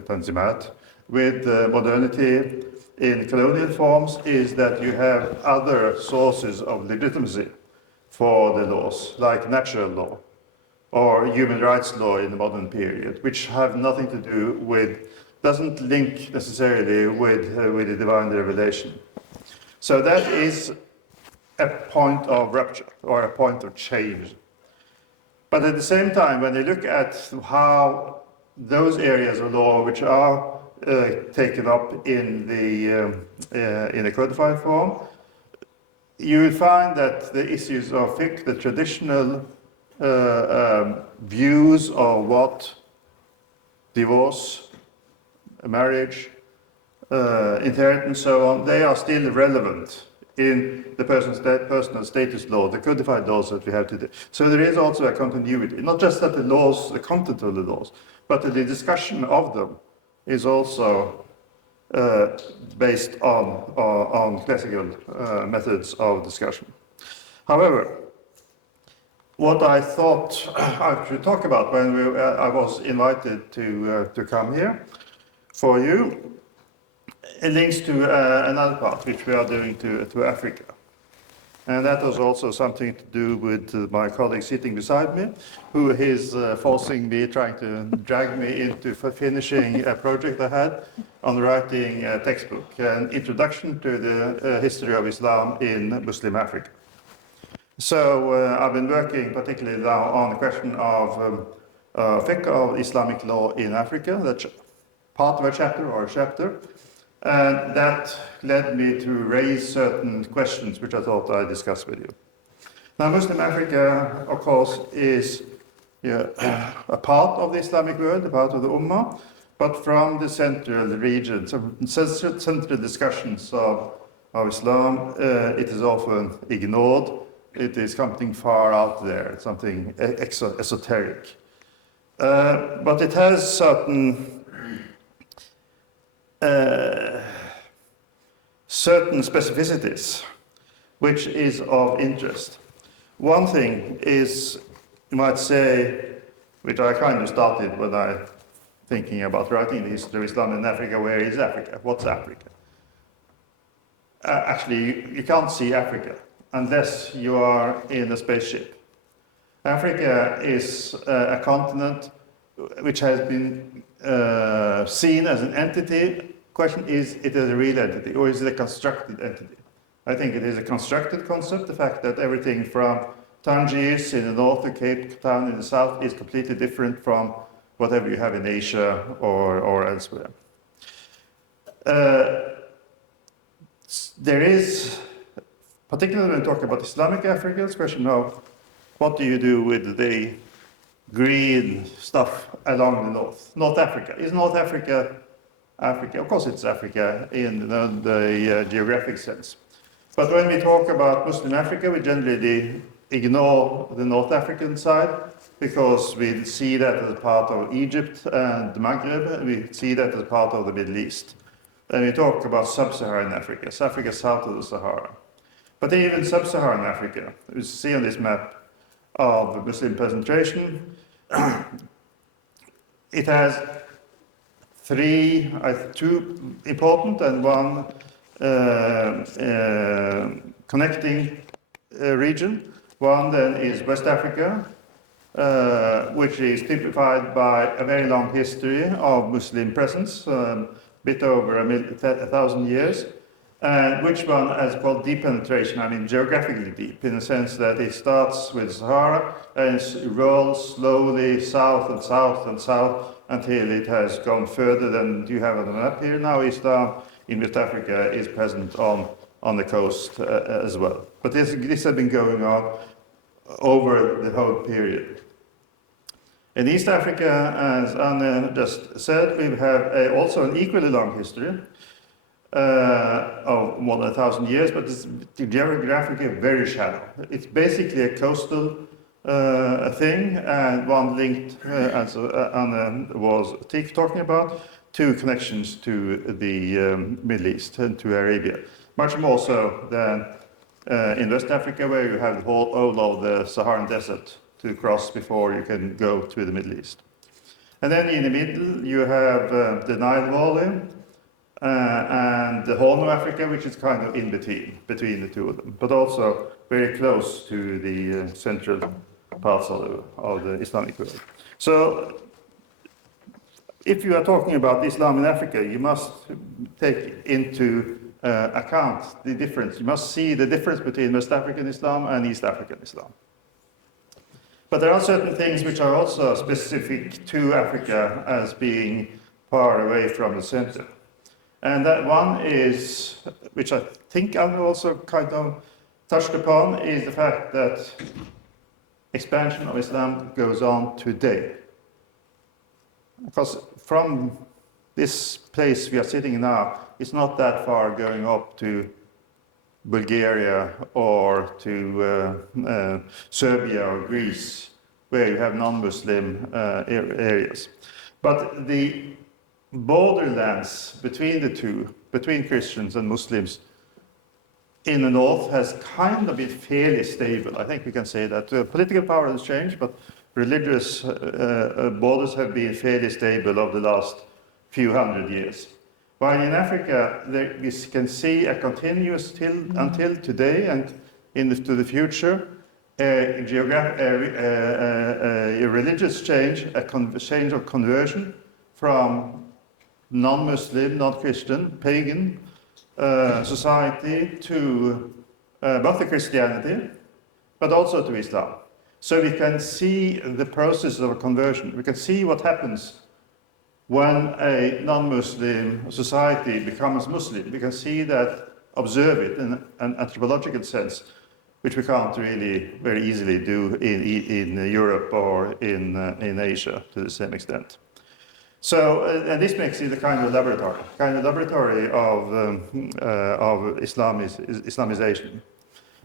Tanzimat, with modernity in colonial forms, is that you have other sources of legitimacy for the laws, like natural law or human rights law in the modern period, which have nothing to do with, doesn't link necessarily with the divine revelation. So that is a point of rupture or a point of change. But at the same time, when you look at how those areas of law which are taken up in the codified form, you will find that the issues of fiqh, the traditional views of what divorce, marriage, inheritance, and so on, they are still relevant in the personal status law, the codified laws that we have today. So there is also a continuity, not just that the laws, the content of the laws, but the discussion of them is also based on classical methods of discussion. However, what I thought I should talk about when I was invited to come here for you, it links to another part which we are doing to Africa. And that was also something to do with my colleague sitting beside me, who is forcing me, trying to drag me into finishing a project I had on writing a textbook, an introduction to the history of Islam in Muslim Africa. So I've been working particularly now on the question of fiqh of Islamic law in Africa. That's part of a chapter or a chapter. And that led me to raise certain questions which I thought I'd discuss with you. Now, Muslim Africa, of course, is a part of the Islamic world, a part of the Ummah, but from the central regions, central discussions of Islam, it is often ignored. It is something far out there, something esoteric. But it has certain specificities which is of interest. One thing is, you might say, which I kind of started when I thinking about writing the history of Islam in Africa, where is Africa? What's Africa? Actually, you can't see Africa unless you are in a spaceship. Africa is a continent which has been seen as an entity. Question is it a real entity or is it a constructed entity? I think it is a constructed concept, the fact that everything from Tangiers in the north to Cape Town in the south is completely different from whatever you have in Asia or elsewhere. There is, particularly when we talk about Islamic Africa, this question of what do you do with the green stuff along the north? North Africa. Is North Africa Africa. Of course, it's Africa in the geographic sense. But when we talk about Muslim Africa, we generally ignore the North African side because we see that as part of Egypt and the Maghreb, we see that as part of the Middle East. Then we talk about sub-Saharan Africa, Africa south of the Sahara. But even sub-Saharan Africa, you see on this map of Muslim concentration, it has two important and one connecting region. One then is West Africa, which is typified by a very long history of Muslim presence, a bit over 1,000 years, and which one is called deep penetration, I mean geographically deep, in the sense that it starts with Sahara and rolls slowly south and south and south until it has gone further than you have on the map here. Now Islam in West Africa is present on the coast as well. But this has been going on over the whole period. In East Africa, as Anne just said, we have also an equally long history of more than 1,000 years, but it's geographically very shallow. It's basically a coastal thing, and one linked, as Anne was talking about, to connections to the Middle East and to Arabia. Much more so than in West Africa, where you have the whole of the Saharan desert to cross before you can go to the Middle East. And then in the middle, you have the Nile Valley and the Horn of Africa, which is kind of in between the two of them, but also very close to the central parts of the Islamic world. So, if you are talking about Islam in Africa, you must take into account the difference. You must see the difference between West African Islam and East African Islam. But there are certain things which are also specific to Africa as being far away from the center. And that one is, which I think I've also kind of touched upon, is the fact that expansion of Islam goes on today. Because from this place we are sitting now, it's not that far going up to Bulgaria or to Serbia or Greece, where you have non-Muslim areas. But the borderlands between the two, between Christians and Muslims in the north, has kind of been fairly stable. I think we can say that. Political power has changed, but religious borders have been fairly stable over the last few hundred years. While in Africa, we can see a continuous until today and into the future, a religious change, a change of conversion from non-Muslim, non-Christian, pagan society to both the Christianity, but also to Islam. So we can see the process of conversion. We can see what happens when a non-Muslim society becomes Muslim. We can see that, observe it in an anthropological sense, which we can't really very easily do in Europe or in Asia to the same extent. So, and this makes it a kind of laboratory of Islamization.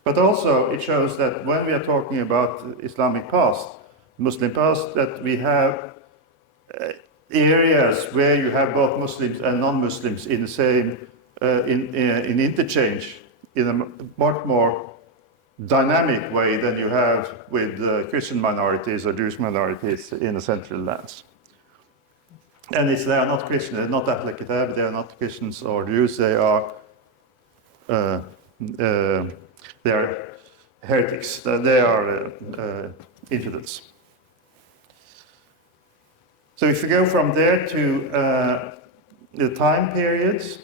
But also it shows that when we are talking about Islamic past, Muslim past, that we have areas where you have both Muslims and non-Muslims in the same, in interchange, in a much more dynamic way than you have with Christian minorities or Jewish minorities in the central lands. And they are not Christian, they're not Ahl Kitab, they are not Christians or Jews, they are heretics, they are infidels. So if you go from there to the time periods,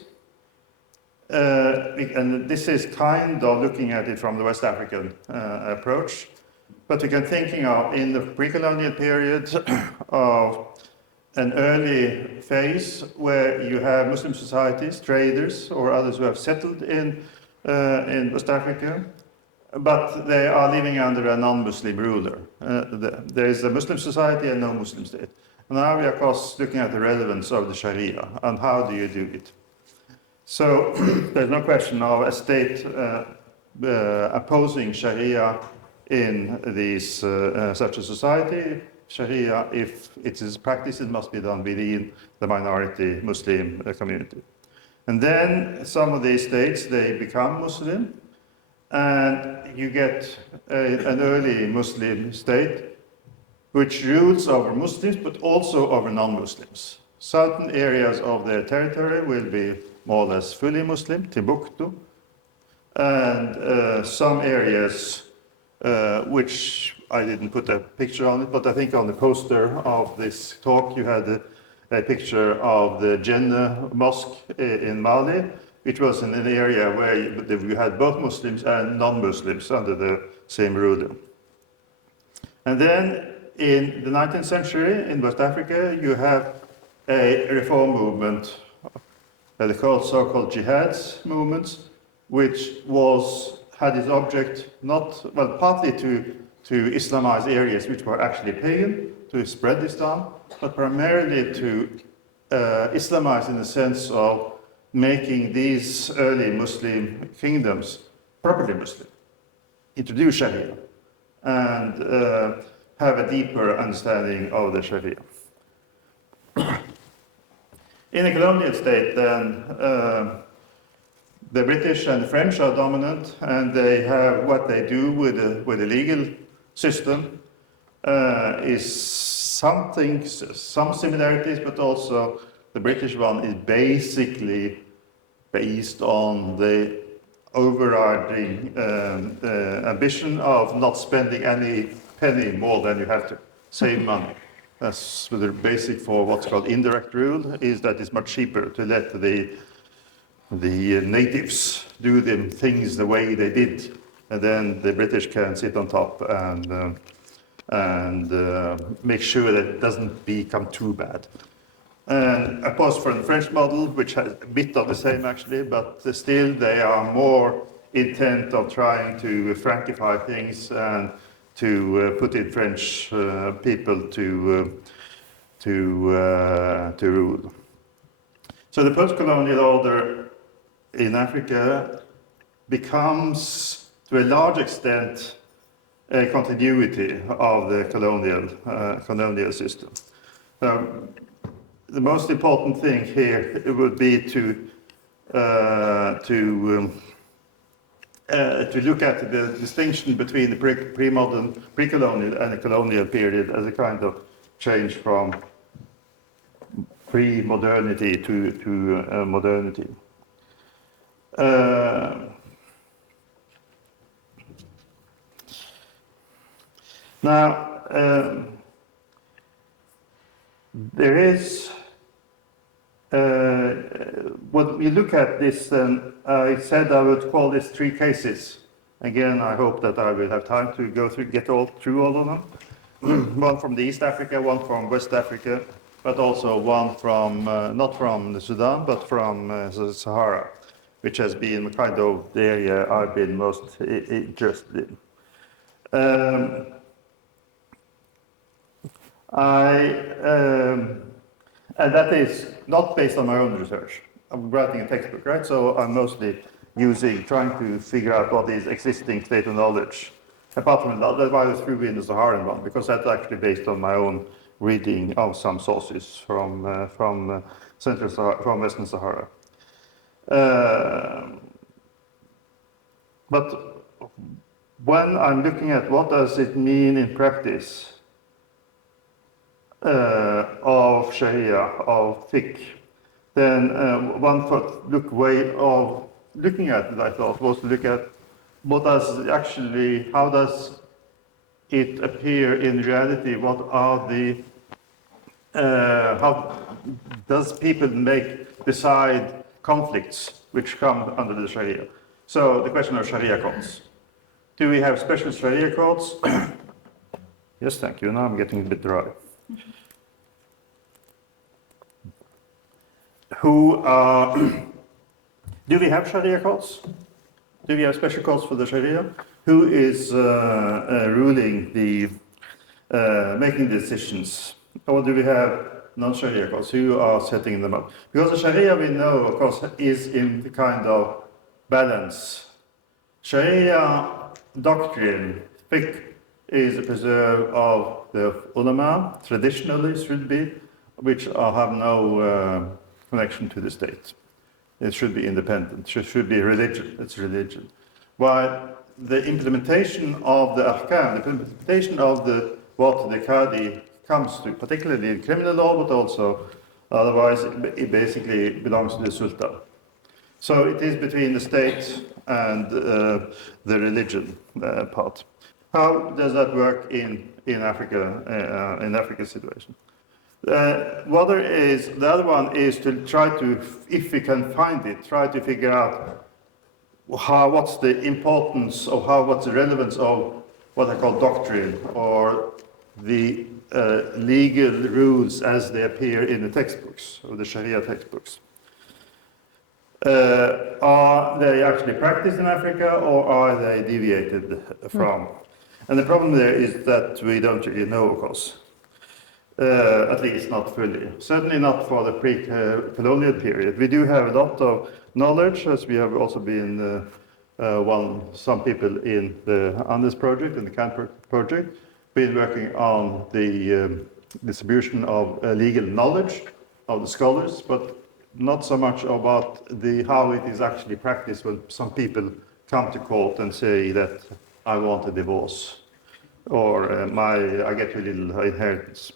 and this is kind of looking at it from the West African approach, but we can thinking of in the pre-colonial period of an early phase where you have Muslim societies, traders or others who have settled in West Africa, but they are living under a non-Muslim ruler. There is a Muslim society and no Muslim state. Now we are, of course, looking at the relevance of the Sharia and how do you do it. So there's no question of a state opposing Sharia in such a society. Sharia, if it is practiced, it must be done within the minority Muslim community. And then some of these states, they become Muslim, and you get an early Muslim state which rules over Muslims, but also over non-Muslims. Certain areas of their territory will be more or less fully Muslim, Timbuktu, and some areas which I didn't put a picture on it, but I think on the poster of this talk you had a picture of the Jannah Mosque in Mali, which was in an area where you had both Muslims and non-Muslims under the same ruler. And then in the 19th century in West Africa, you have a reform movement, the so-called jihads movements, which had its object partly to Islamize areas which were actually pagan, to spread Islam, but primarily to Islamize in the sense of making these early Muslim kingdoms properly Muslim, introduce Sharia, and have a deeper understanding of the Sharia. In a colonial state, then, the British and the French are dominant, and they have what they do with the legal system is some similarities, but also the British one is basically based on the overriding ambition of not spending any penny more than you have to, save money. That's the basic for what's called indirect rule, is that it's much cheaper to let the natives do them things the way they did, and then the British can sit on top and make sure that it doesn't become too bad. And of course, for the French model, which has a bit of the same actually, but still they are more intent of trying to frankify things and to put in French people to rule. So the post-colonial order in Africa becomes, to a large extent, a continuity of the colonial system. The most important thing here would be to look at the distinction between the pre-modern, pre-colonial and the colonial period as a kind of change from pre-modernity to modernity. Now, there is, when we look at this, then I said I would call this three cases. Again, I hope that I will have time to go through, through all of them. One from the East Africa, one from West Africa, but also one from, not from the Sudan, but from the Sahara, which has been kind of the area I've been most interested in. And that is not based on my own research. I'm writing a textbook, right? So I'm mostly trying to figure out what is existing state of knowledge. Apart from that, that's why I threw in the Saharan one, because that's actually based on my own reading of some sources from Central Sahara, from Western Sahara. But when I'm looking at what does it mean in practice of Sharia, of fiqh, then one way of looking at it, I thought, was to look at what does actually, how does it appear in reality? What are the, how does people decide conflicts which come under the Sharia? So the question of Sharia codes. Do we have special Sharia codes? Yes, thank you. Now I'm getting a bit dry. Do we have Sharia codes? Do we have special codes for the Sharia? Who is ruling making decisions or do we have non-Sharia courts? Who are setting them up? Because the Sharia, we know, of course, is in the kind of balance. Sharia doctrine, fiqh, is a preserve of the ulama, traditionally should be, which have no connection to the state. It should be independent, should be religion, it's religion. While the implementation of the ahkam, the implementation of what the Qadi comes to, particularly in criminal law, but also otherwise, it basically belongs to the Sultan. So it is between the state and the religion part. How does that work in Africa, in Africa's situation? The other one is to try to, if we can find it, try to figure out what's the importance of what's the relevance of what I call doctrine, or the legal rules as they appear in the textbooks, or the Sharia textbooks. Are they actually practiced in Africa, or are they deviated from? And the problem there is that we don't really know, of course. At least not fully. Certainly not for the pre-colonial period. We do have a lot of knowledge, as we have also been some people in the Andes project, in the CAN project, been working on the distribution of legal knowledge of the scholars, but not so much about how it is actually practiced when some people come to court and say that I want a divorce, or I get a little inheritance.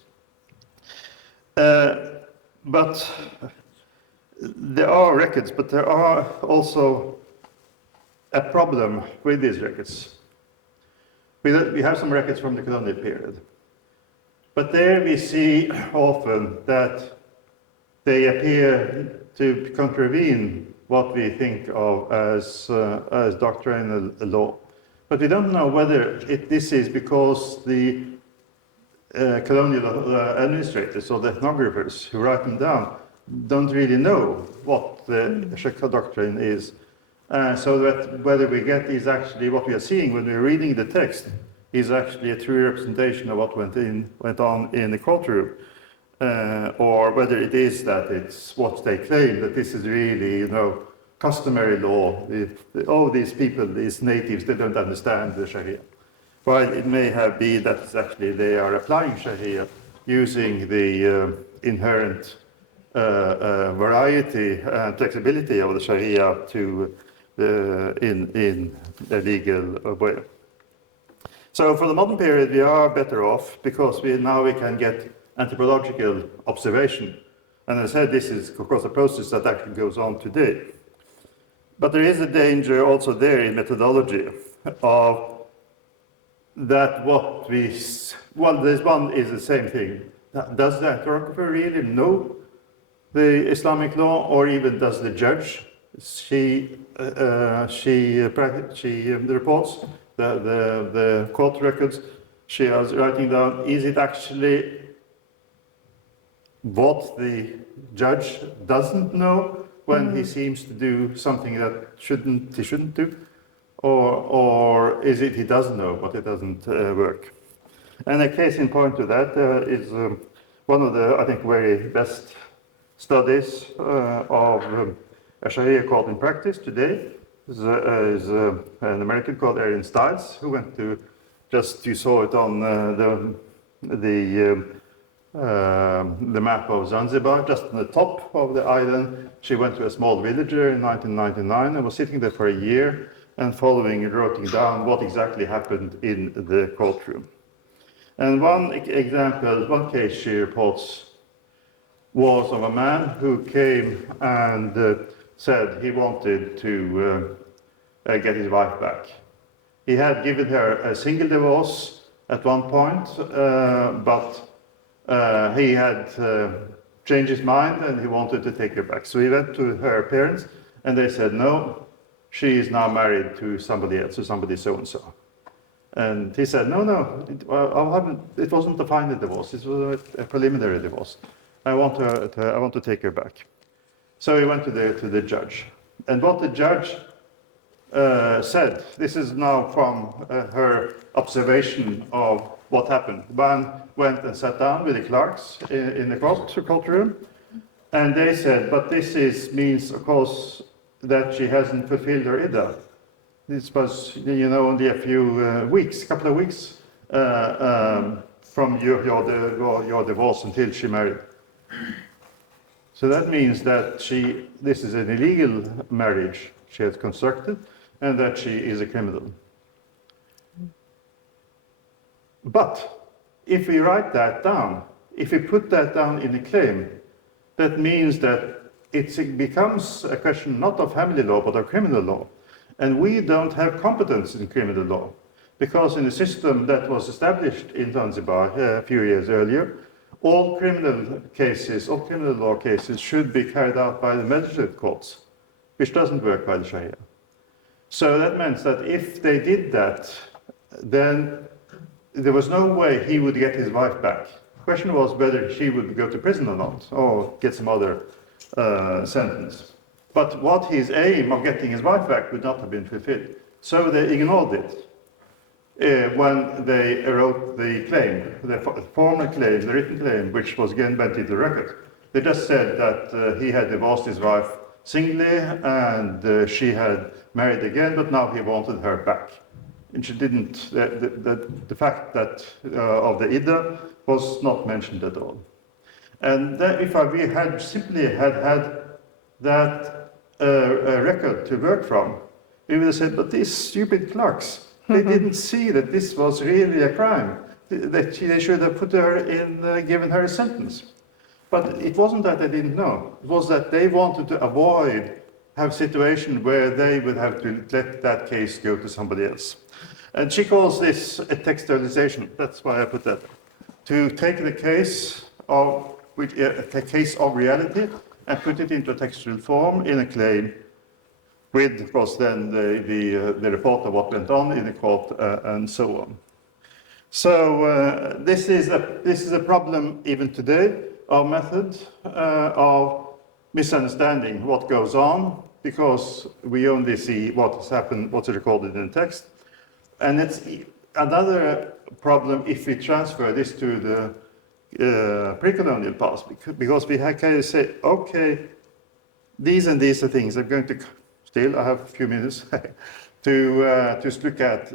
But there are records, but there are also a problem with these records. We have some records from the colonial period, but there we see often that they appear to contravene what we think of as doctrinal law. But we don't know whether this is because the colonial administrators or the ethnographers who write them down don't really know what the Shekha doctrine is. So that whether we get is actually what we are seeing when we're reading the text is actually a true representation of what went on in the courtroom. Or whether it is that it's what they claim, that this is really, customary law. These people, these natives, they don't understand the Sharia. While it may have been that it's actually they are applying Sharia using the inherent variety and flexibility of the Sharia in a legal way. So for the modern period, we are better off because now we can get anthropological observation. And as I said, this is, of course, a process that actually goes on today. But there is a danger also there in methodology of that this one is the same thing. Does the anthropographer really know the Islamic law, or even does the judge? She reports the court records she is writing down. Is it actually what the judge doesn't know when he seems to do something that he shouldn't do? Or is it he does know, but it doesn't work? And a case in point to that is one of the, I think, very best studies of a Sharia court in practice today. Is an American called Aaron Stiles, who went to, you saw it on the map of Zanzibar, just on the top of the island. She went to a small villager in 1999 and was sitting there for a year and writing down what exactly happened in the courtroom. And one case she reports was of a man who came and said he wanted to get his wife back. He had given her a single divorce at one point, but he had changed his mind and he wanted to take her back. So he went to her parents and they said, no, she is now married to somebody else, to somebody so-and-so. And he said, no, it wasn't a final divorce, it was a preliminary divorce. I want to take her back. So he went to the judge. And what the judge said, this is now from her observation of what happened. One went and sat down with the clerks in the court room, and they said, but this means, of course, that she hasn't fulfilled her iddah. This was, only a few weeks, couple of weeks from your divorce until she married. So that means that this is an illegal marriage she has constructed, and that she is a criminal. But if we write that down, if we put that down in a claim, that means that it becomes a question not of family law, but of criminal law. And we don't have competence in criminal law, because in the system that was established in Zanzibar a few years earlier, all criminal law cases should be carried out by the magistrate courts, which doesn't work by the Sharia. So that meant that if they did that, then there was no way he would get his wife back. The question was whether she would go to prison or not, or get some other sentence. But what his aim of getting his wife back would not have been fulfilled. So they ignored it when they wrote the claim, the formal claim, the written claim, which was again went into the record. They just said that he had divorced his wife singly and she had married again, but now he wanted her back. And she didn't, the fact that of the iddah was not mentioned at all. And that if we had simply had that record to work from, we would have said, but these stupid clerks, they didn't see that this was really a crime. That they should have put her in, given her a sentence. But it wasn't that they didn't know. It was that they wanted to avoid have a situation where they would have to let that case go to somebody else. And she calls this a textualization. That's why I put that. To take the case of reality and put it into a textual form in a claim with, of course, then the report of what went on in the court and so on. So this is a problem even today, our method of misunderstanding what goes on, because we only see what has happened, what's recorded in the text. And it's another problem if we transfer this to the pre-colonial past, because we can say, okay, these and these are things. I'm going to still, I have a few minutes to look at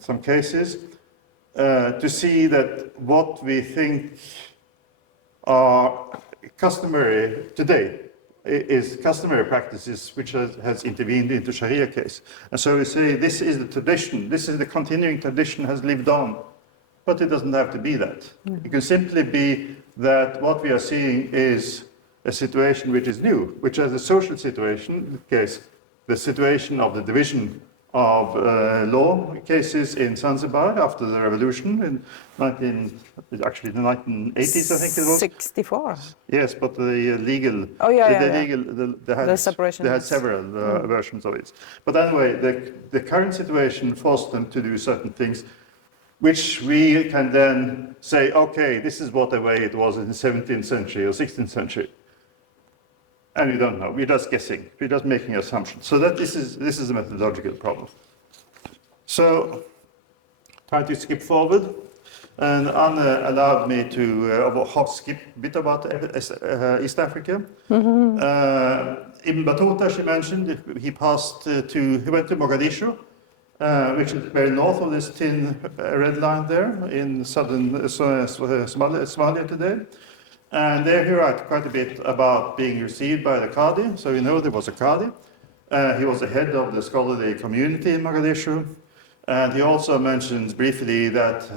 some cases to see that what we think are customary today is customary practices which has intervened into Sharia case. And so we say this is the tradition, this is the continuing tradition has lived on. But it doesn't have to be that. It can simply be that what we are seeing is a situation which is new, which is a social situation, in the case, the situation of the division of law cases in Zanzibar after the revolution in the 1980s, I think it was. 64. Yes, but the legal, The separation. They had several versions of it. But anyway, the current situation forced them to do certain things which we can then say, okay, this is what the way it was in the 17th century or 16th century. And we don't know, we're just guessing, we're just making assumptions. So that this is a methodological problem. So, try to skip forward. And Anne allowed me to skip a bit about East Africa. Ibn Battuta, she mentioned, he went to Mogadishu, which is very north of this thin red line there in southern Somalia today. And there he writes quite a bit about being received by the Qadi. So we know there was a Qadi. He was the head of the scholarly community in Mogadishu. And he also mentions briefly that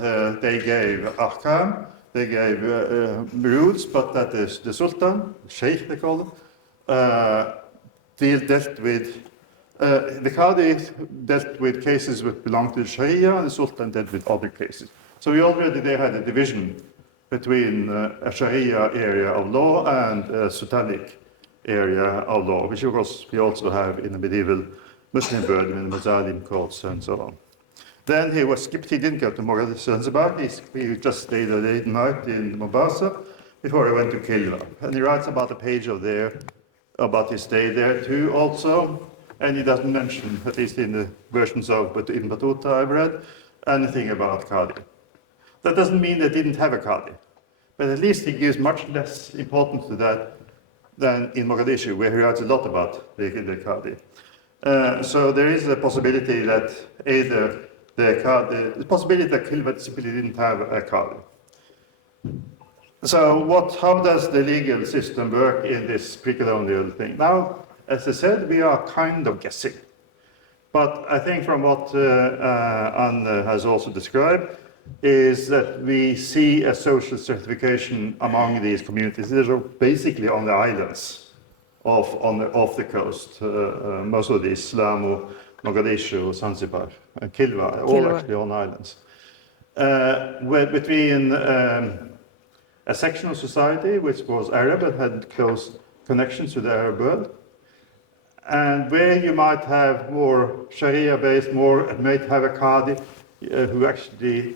they gave ahkam, they gave rules, but that the sultan, sheikh they call him, dealt with, the Qadi dealt with cases which belonged to Sharia, and the sultan dealt with other cases. So we already there had a division between a Sharia area of law and a sultanic area of law, which of course we also have in the medieval Muslim world, in the Mazalim courts and so on. Then he was skipped, he didn't go to Zanzibar, he just stayed a late night in Mombasa before he went to Kilwa. And he writes about a page of there, about his stay there too also, and he doesn't mention, at least in the versions of Ibn Battuta I've read, anything about Qadi. That doesn't mean they didn't have a Qadi, but at least he gives much less importance to that than in Mogadishu, where he writes a lot about the Qadi. So there is a possibility that either the possibility that Khilvat simply didn't have a Qadi. So how does the legal system work in this pre-colonial thing? Now, as I said, we are kind of guessing. But I think from what Anne has also described, is that we see a social stratification among these communities. These are basically on the islands off the coast. Most of these, Lamu, Mogadishu, Zanzibar, and Kilwa, all actually on islands. Between a section of society which was Arab and had close connections to the Arab world, and where you might have more Sharia-based, might have a Qadi who actually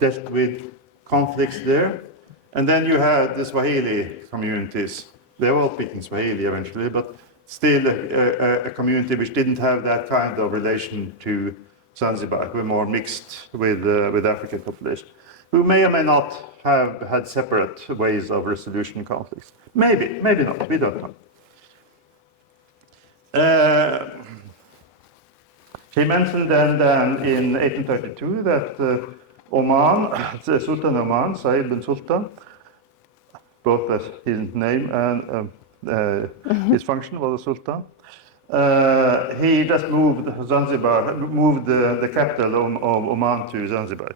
dealt with conflicts there. And then you have the Swahili communities. They were all speaking Swahili eventually, but still a community which didn't have that kind of relation to Zanzibar, who were more mixed with African population, who may or may not have had separate ways of resolution conflicts. Maybe not, we don't know. He mentioned then in 1832 that Oman, Sultan Oman, Said bin Sultan, both as his name and his function was a sultan, he just moved the capital of Oman to Zanzibar.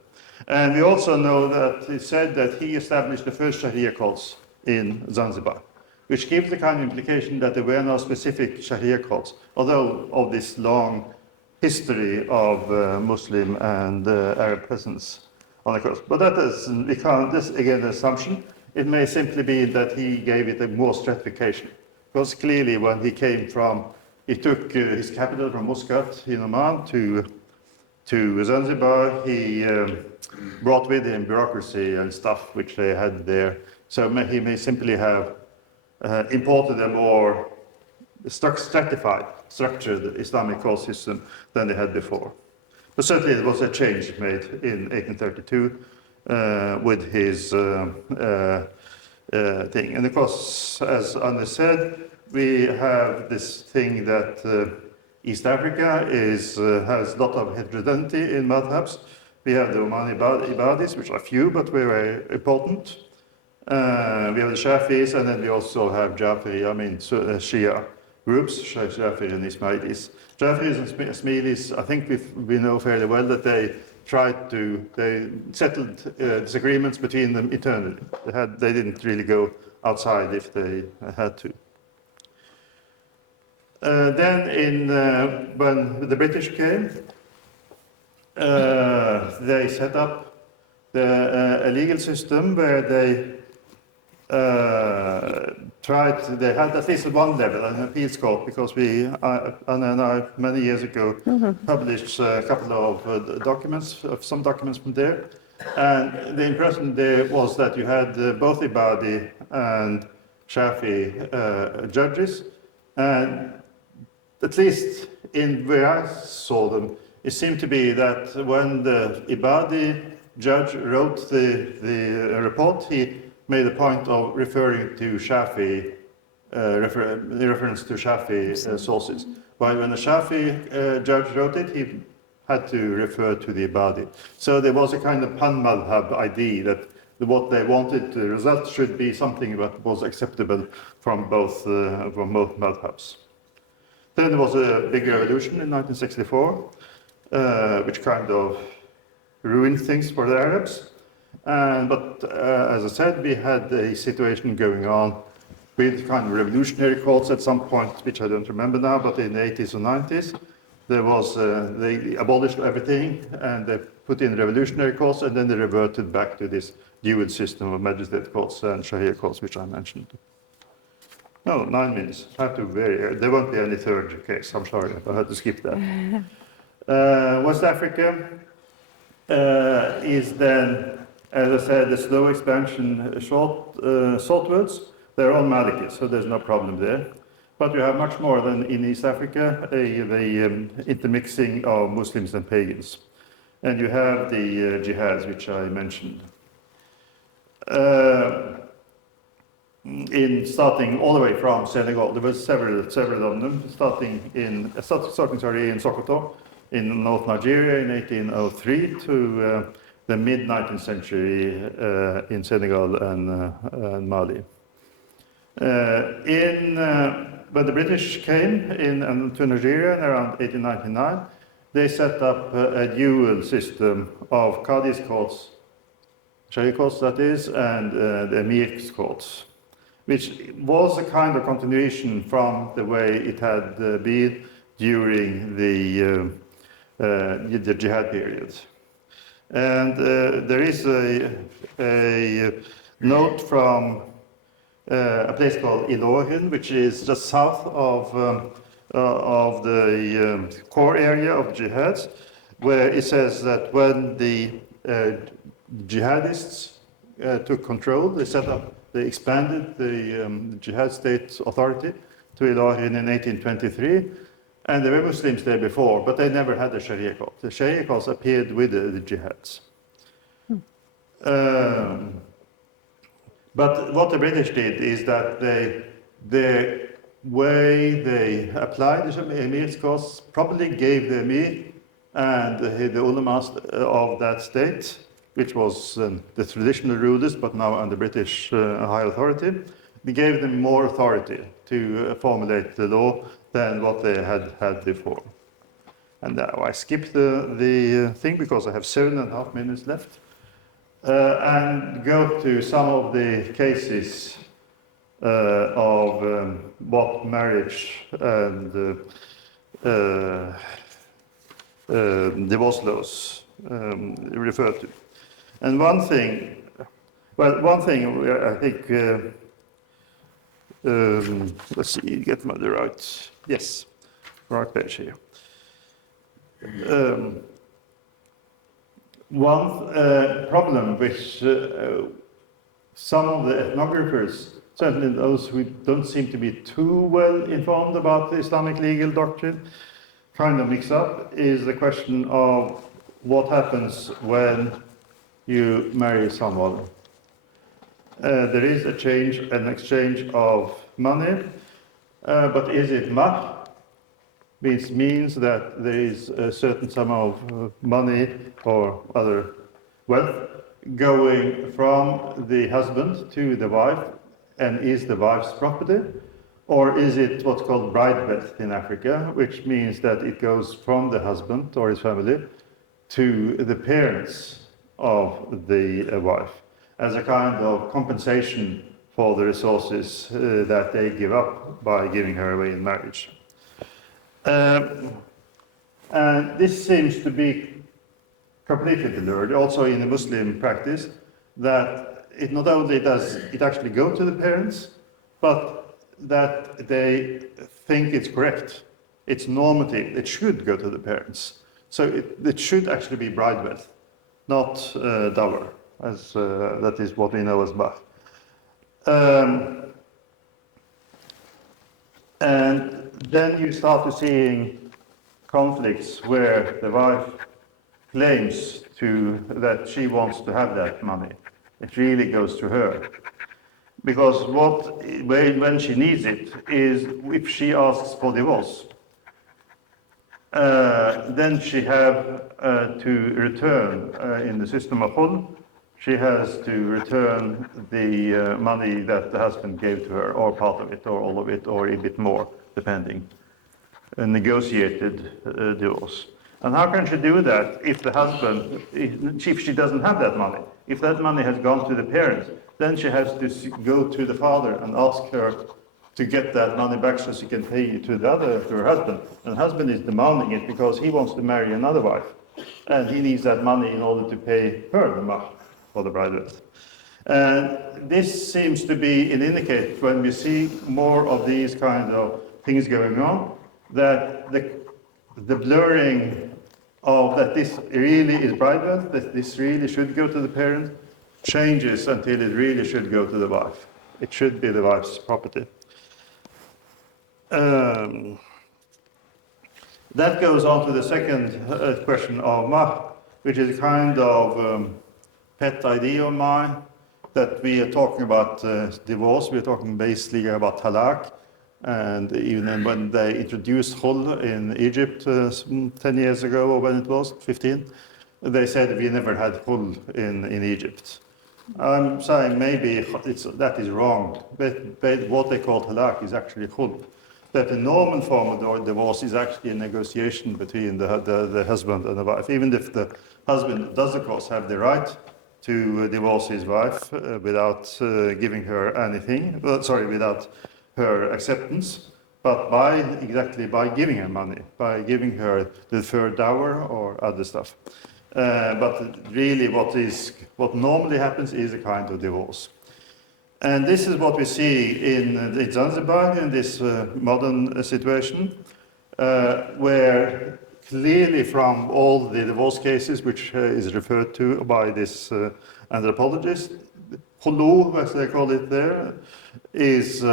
And we also know that he said that he established the first Sharia courts in Zanzibar, which gives the kind of implication that there were no specific Sharia courts, although of this long history of Muslim and Arab presence on the coast. But that is, this again, an assumption. It may simply be that he gave it a more stratification. Because clearly when he he took his capital from Muscat in Oman to Zanzibar, he brought with him bureaucracy and stuff which they had there. So he may simply have imported a more stratified, structured Islamic court system than they had before. But certainly there was a change made in 1832 with his thing. And of course, as Anne said, we have this thing that East Africa has a lot of heterogeneity in madhabs. We have the Omani Ibadis, which are few but very important. We have the Shafis, and then we also have Jafari, Shia groups, Jafari and Ismailis. Jafaris and Ismailis, I think we know fairly well that they settled disagreements between them internally. They didn't really go outside if they had to. Then when the British came, they set up a legal system where they they had at least at one level an appeals court, because Anna and I many years ago published a couple of some documents from there. And the impression there was that you had both Ibadi and Shafi judges, and at least in where I saw them, it seemed to be that when the Ibadi judge wrote the report, he made a point of referring to Shafi, reference to Shafi sources. While when the Shafi judge wrote it, he had to refer to the Ibadi. So there was a kind of pan-madhab idea that what they wanted, the result should be something that was acceptable from both madhabs. Then there was a big revolution in 1964, which kind of ruined things for the Arabs. But as I said, we had a situation going on with kind of revolutionary courts at some point, which I don't remember now, but in the 80s or 90s, there was, they abolished everything and they put in revolutionary courts, and then they reverted back to this dual system of magistrate courts and Sharia courts, which I mentioned. No, 9 minutes. I have to vary. There won't be any third case. I'm sorry, I had to skip that. West Africa is then, as I said, the slow expansion southwards. They're all Malikis, so there's no problem there. But you have much more than in East Africa, the intermixing of Muslims and pagans. And you have the jihads, which I mentioned. In starting all the way from Senegal, there were several of them, starting in Sokoto in North Nigeria in 1803 to the mid-19th century in Senegal and Mali. When the British came to Nigeria in around 1899, they set up a dual system of Qadi's courts, Sharia courts that is, and the Emir's courts, which was a kind of continuation from the way it had been during the jihad period. And there is a note from a place called Ilorin, which is just south of the core area of jihads, where it says that when the jihadists took control, they expanded the jihad state authority to Ilorin in 1823, and there were Muslims there before, but they never had a Sharia court. The Sharia courts appeared with the jihads. But what the British did is that the way they applied the Emir's courts probably gave the Emir and the ulamas of that state, which was the traditional rulers, but now under British high authority, they gave them more authority to formulate the law than what they had before. And now I skipped the thing because I have 7.5 minutes left. And go to some of the cases of what marriage and divorce laws refer to. And one thing I think, let's see, get the right, yes, right page here. One problem which some of the ethnographers, certainly those who don't seem to be too well informed about the Islamic legal doctrine, kind of mix up, is the question of what happens when you marry someone. There is an exchange of money, but is it mahr? Which means that there is a certain sum of money or other wealth going from the husband to the wife, and is the wife's property, or is it what's called bride wealth in Africa, which means that it goes from the husband or his family to the parents of the wife as a kind of compensation for the resources that they give up by giving her away in marriage. And this seems to be completely blurred also in the Muslim practice, that it not only does it actually go to the parents, but that they think it's correct, it's normative, it should go to the parents. So it should actually be bride wealth, not dower, as that is what we know as mahr. And then you start to seeing conflicts where the wife claims that she wants to have that money. It really goes to her. Because when she needs it is if she asks for divorce, then she have to return in the system of khul, she has to return the money that the husband gave to her, or part of it, or all of it, or a bit more, depending. A negotiated divorce. And how can she do that if the husband, if she doesn't have that money? If that money has gone to the parents, then she has to go to the father and ask her to get that money back so she can pay to her husband. And the husband is demanding it because he wants to marry another wife. And he needs that money in order to pay her the mahr for the bride wealth. And this seems to be an indicator when we see more of these kinds of things going on, that the blurring of that this really is bride wealth, that this really should go to the parent, changes until it really should go to the wife. It should be the wife's property. That goes on to the second question of mahr, which is a kind of pet idea of mine, that we are talking about divorce, we're talking basically about talaq, and even when they introduced khul in Egypt 10 years ago, or when it was, 15, they said we never had khul in Egypt. I'm saying maybe that is wrong, but what they call talaq is actually khul. That the normal form of divorce is actually a negotiation between the husband and the wife, even if the husband does, of course, have the right to divorce his wife without giving her anything, without her acceptance, but by giving her money, by giving her the deferred dower or other stuff. But really what normally happens is a kind of divorce. And this is what we see in Zanzibar in this modern situation, where clearly from all the divorce cases which is referred to by this anthropologist, khulu, as they call it there, is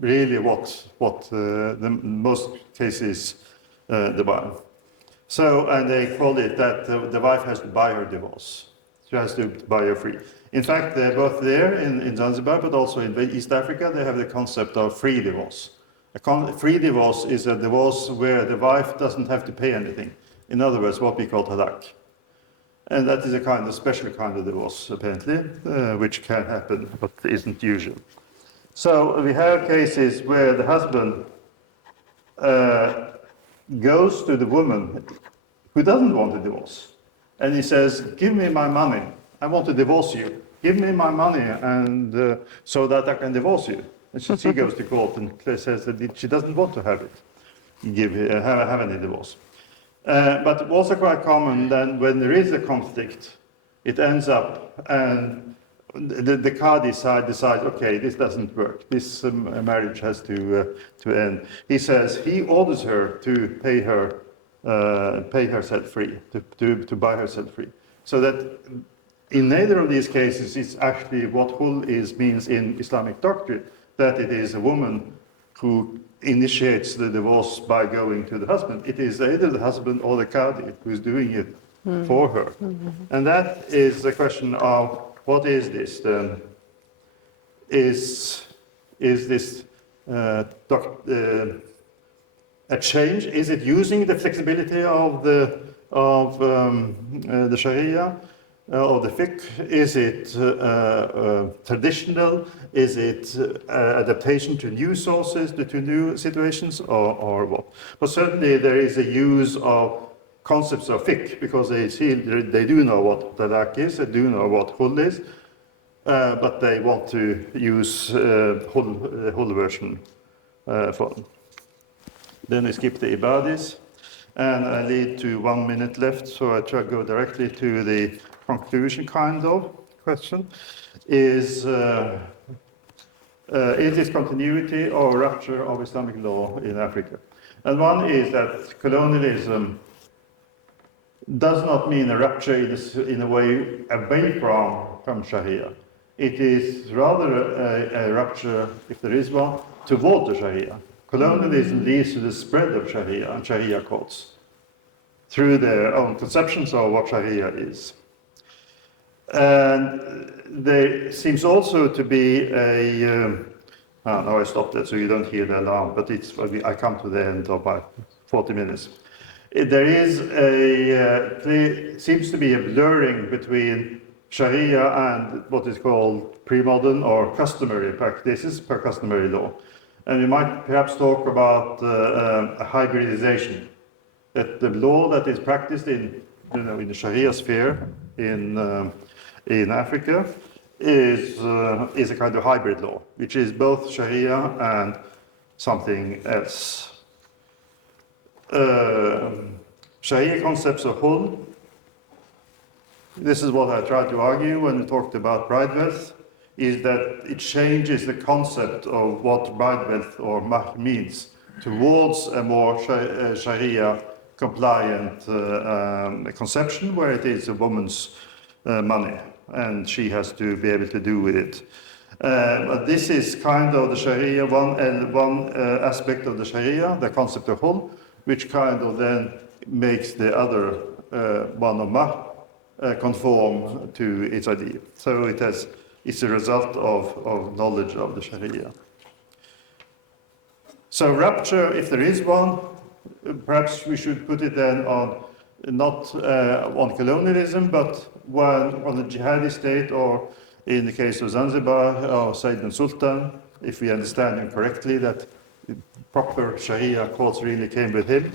really what the most cases demand. So, and they call it that the wife has to buy her divorce. She has to buy her free. In fact, they're both there in Zanzibar, but also in East Africa, they have the concept of free divorce. Free divorce is a divorce where the wife doesn't have to pay anything. In other words, what we call talaq. And that is a kind of special kind of divorce, apparently, which can happen, but isn't usual. So we have cases where the husband goes to the woman who doesn't want a divorce, and he says, "Give me my money. I want to divorce you. Give me my money, and so that I can divorce you." And she goes to court and says that she doesn't want to have it, have any divorce. But also quite common that when there is a conflict, it ends up and the qadi side decides, okay, this doesn't work. This marriage has to end. He says he orders her to pay herself free, to buy herself free. So that in neither of these cases, it's actually what khul means in Islamic doctrine, that it is a woman who initiates the divorce by going to the husband. It is either the husband or the qadi who's doing it for her. And that is the question of what is this then? Is this a change? Is it using the flexibility of the Sharia? Of the fiqh? Is it traditional? Is it adaptation to new sources, to new situations, or what? But certainly there is a use of concepts of fiqh, because they do know what talaq is, they do know what khul is, but they want to use the khul version for them. Then we skip the ibadis, and I lead to 1 minute left, so I try to go directly to the conclusion kind of question. Is this continuity or rupture of Islamic law in Africa? And one is that colonialism does not mean a rupture in a way away from Sharia. It is rather a rupture, if there is one, toward the Sharia. Colonialism leads to the spread of Sharia and Sharia courts through their own conceptions of what Sharia is. And there seems also to be now I stopped that so you don't hear the alarm, but I come to the end of my 40 minutes. There is seems to be a blurring between Sharia and what is called pre-modern or customary practices, per customary law. And we might perhaps talk about a hybridization, that the law that is practiced in the Sharia sphere in Africa is a kind of hybrid law, which is both Sharia and something else. Sharia concepts of khul. This is what I tried to argue when we talked about bride wealth, is that it changes the concept of what bride wealth or mahr means towards a more Sharia compliant conception, where it is a woman's money and she has to be able to do with it. But this is kind of the Sharia, one aspect of the Sharia, the concept of khul, which kind of then makes the other one of mahr conform to its idea. So it's a result of knowledge of the Sharia. So rupture, if there is one, perhaps we should put it then on not on colonialism, but on the jihadi state, or in the case of Zanzibar, or Said bin Sultan, if we understand him correctly, that proper Sharia courts really came with him.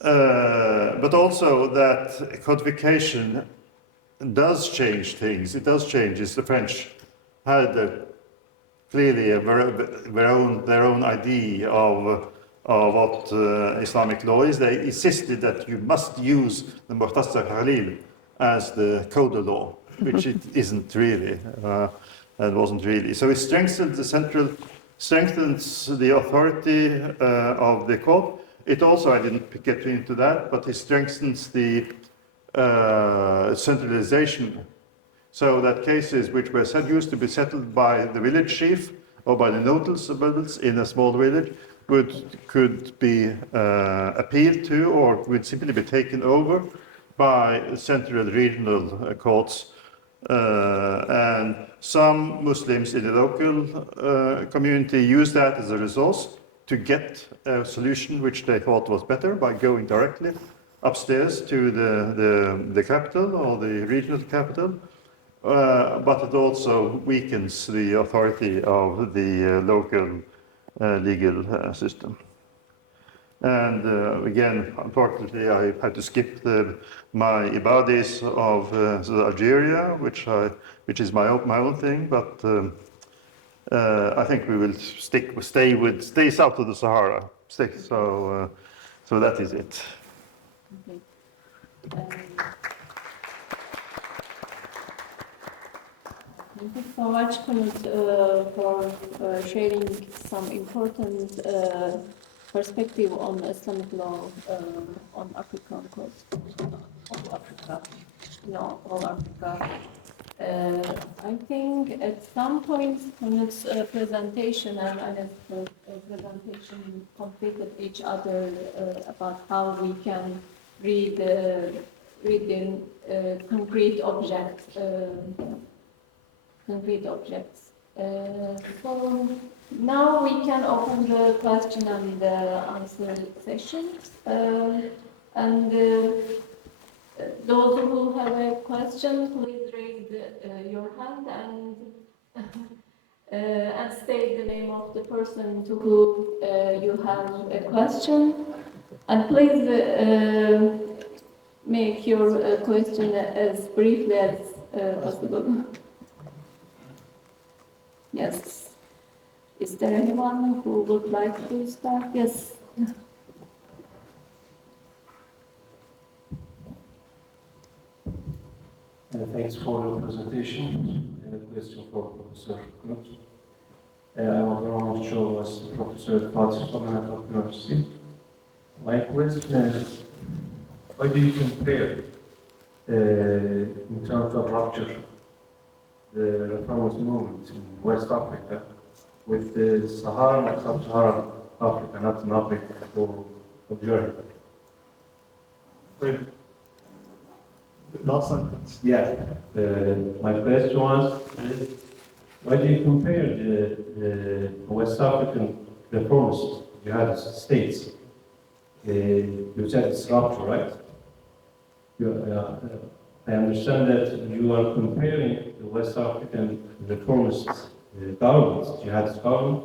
But also that codification does change things. It does change. The French had clearly their own idea of what Islamic law is. They insisted that you must use the Muhtasar Khalil as the code of law, which it isn't really, and wasn't really. So it strengthens the authority of the court. It also, I didn't get into that, but it strengthens the centralization, so that cases which were used to be settled by the village chief or by the notables in a small village could be appealed to, or would simply be taken over by central regional courts. And some Muslims in the local community use that as a resource to get a solution which they thought was better by going directly upstairs to the capital or the regional capital. But it also weakens the authority of the local legal system. And again, unfortunately, I had to skip my ibadis of Algeria, which is my own thing. But I think we will stay south of the Sahara. So that is it. Okay. Thank you so much, Knut, for sharing some important perspective on Islamic law on African coast of Africa, all Africa. I think at some point Knut's presentation and Anna's presentation completed each other about how we can read the concrete objects. So now we can open the question and answer session. And those who have a question, please raise your hand and state the name of the person to whom you have a question. And please make your question as briefly as possible. Yes. Is there anyone who would like to start? Yes. Thanks for your presentation. I have a question for Professor Knut. I'm Prof. was Professor at Prof. University. My question is, why do you compare, in terms of rupture, the reformist movement in West Africa with the Saharan and Sub-Saharan Africa, not in Africa or Algeria? Last sentence. Yeah. My question was, why do you compare the West African reformist jihadist states? You said it's rupture, right? I understand that you are comparing the West African reformist governments, jihadist government,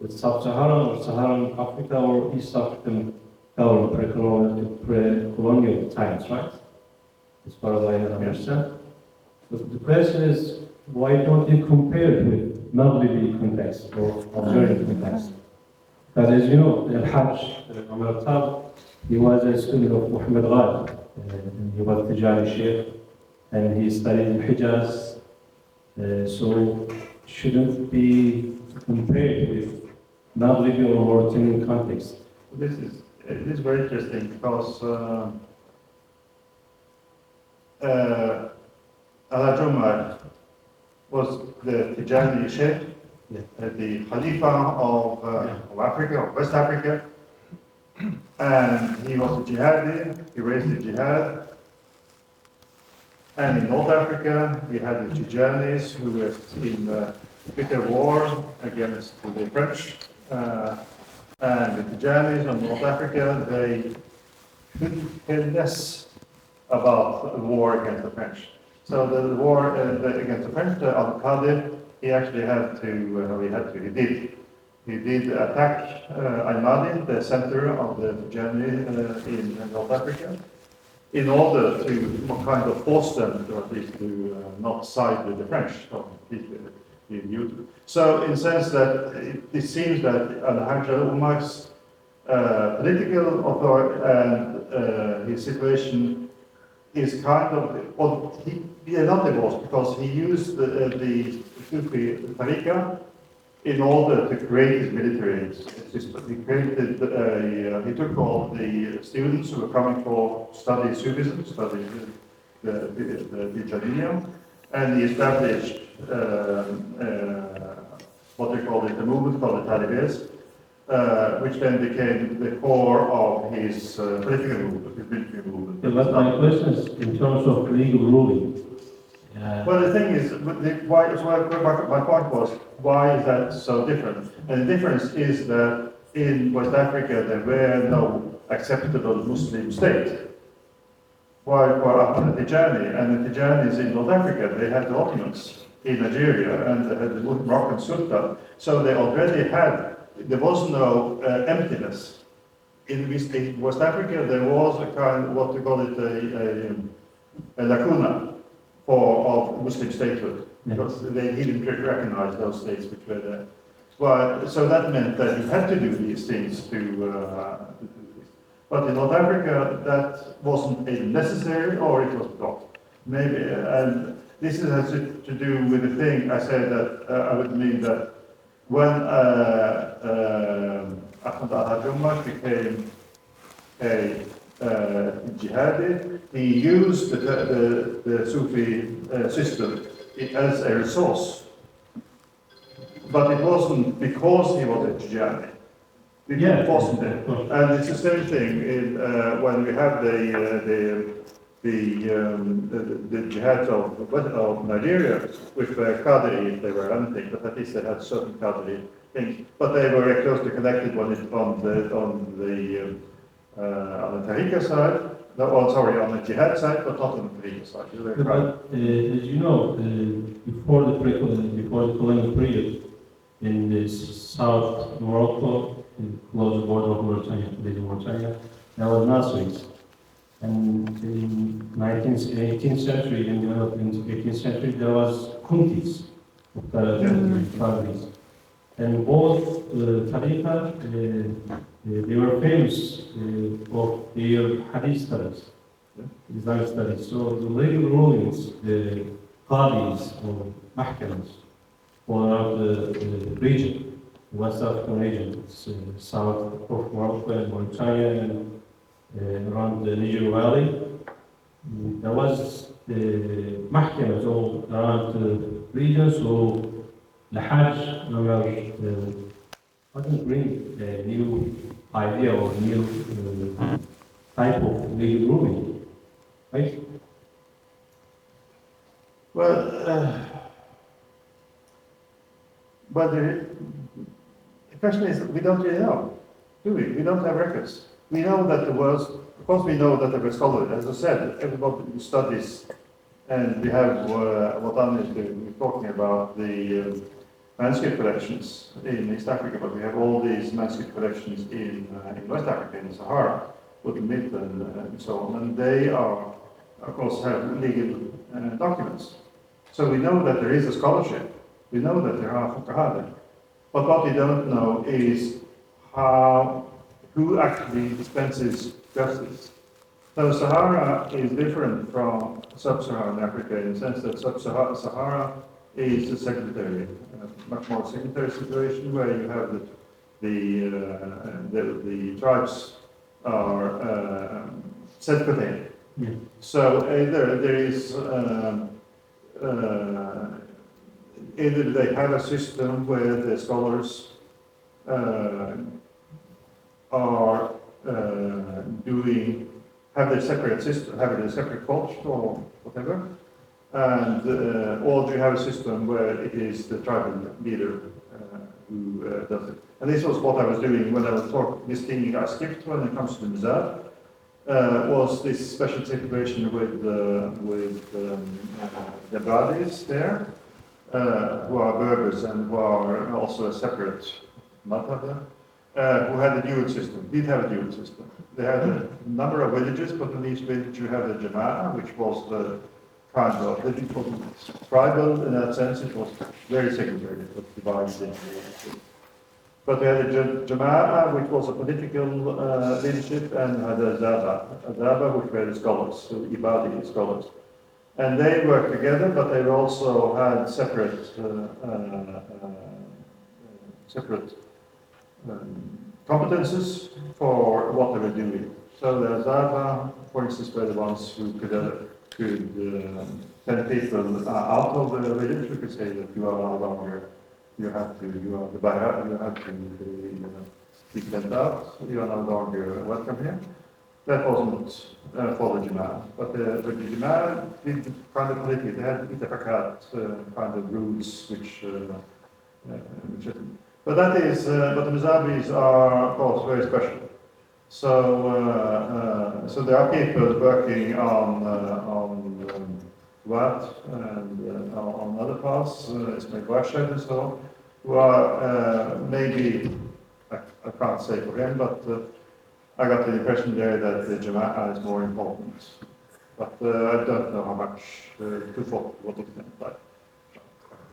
with Sub-Saharan or Saharan Africa or East African government, pre-colonial times, right? As far as I understand. But the question is, why don't you compare it with Maghribi context or Algerian context? Because as you know, Al-Hajj, Umar Tab, he was a student of Muhammad Ghalib. He was Tijani Sheikh, and he studied in Hijaz. So shouldn't be compared with Maghribi or Mauritanian context. It is very interesting because Al-Hajj Umar was the Tijani Sheikh, the Khalifa of Africa, of West Africa, and he was a jihadi, he raised the jihad, And in North Africa, we had the Tijanis who were in a bitter war against the French. And the Tijanis in North Africa, they couldn't care less about the war against the French. So the war against the French, Al-Qadir, he actually he did attack Al-Madi, the center of the Tijani in North Africa, in order to kind of force them to at least to not side with the French. So in the sense that it seems that Al-Hajj al-Umar's political authority and his situation is kind of, well, he is not divorced because he used the Sufi tariqa in order to create his military system. He created, he took all the students who were coming for study Sufism, study the Jahiliyyah, and he established what they call it, the movement called the Talibans, which then became the core of his political movement, his military movement. Yeah, but my question is in terms of legal ruling. Well, the thing is, my point was, why is that so different? And the difference is that in West Africa there were no acceptable Muslim state. While for Ahmad Tijani and the Tijanis in North Africa, they had the Ottomans in Nigeria and they had the Moroccan Sultan, so they already had, there was no emptiness. In West Africa there was a kind of, what we call it, a lacuna of Muslim statehood, because he didn't recognize those states which were there. Well, so that meant that he had to do these things to do this. But in North Africa, that wasn't either necessary or it was blocked. Maybe, and this has to do with the thing I said that I would mean that when Ahmad al-Hajj became a jihadi, he used the Sufi system as a resource. But it wasn't because he was a jihadi. We didn't force him there. And it's the same thing in, when we have the jihad of Nigeria, which were Qadri if they were anything, but at least they had certain Qadri things. But they were very closely connected on the tariqa side, on the jihad side, but not on the tariqa side. But as you know, before the colonial period, in the South Morocco, close the border of Mauritania, today's Mauritania, there was Nasrids. And in 18th century, in the 18th century, there was Kuntis, Qadris. And both tariqa, they were famous for their hadith studies, Islamic studies. So the legal rulings, the qadis or mahkamas for the region, the West African region, it's south of Morocco and Mauritania and around the Niger Valley. There was the mahkamas all around the region, so the Hajj doesn't bring a new idea or new type of legal ruling, right? Well, but the question is, we don't really know, do we? We don't have records. We know that there was, of course we know that there were scholars, as I said, everybody who studies, and we have what Anne is talking about, the manuscript collections in East Africa, but we have all these manuscript collections in West Africa, in the Sahara, Mid and so on, and they are, of course, have legal documents. So we know that there is a scholarship, we know that there are fuqaha there, but what we don't know is who actually dispenses justice. So Sahara is different from sub-Saharan Africa in the sense that sub-Sahara is a secondary, much more secondary situation where you have the tribes are self-contained. Yeah. So either there is either they have a system where the scholars are have their separate system, have their separate coach or whatever, and or you have a system where it is the tribal leader who does it. And this was what I was doing when I was talking. This thing I skipped when it comes to the Mizar was this special situation with the Badis there, who are Berbers and who are also a separate madhab, who had a dual system, did have a dual system. They had a number of villages, but in each village you had a Jama'ah, which was the kind of, it was tribal in that sense, it was very segregated, it was divided into villages. But they had a Jama'ah, which was a political leadership, and had a Zaba, which were the scholars, the Ibadi scholars. And they worked together, but they also had separate competences for what they were doing. So the Zaba, for instance, were the ones who could send people out of the village. We could say that you are no longer, you have to be sent out, you are no longer welcome here. That wasn't for the Jama'ah. But the Jama'ah did kind of political, they had itafakat kind of rules which but that is, but the Mizabis are, of course, very special. So there are people working on Wat and on other parts, Ismail Warshed and so on, who are maybe, I can't say for him, but I got the impression there that the Jama'ah is more important. But I don't know how much to follow what it meant like.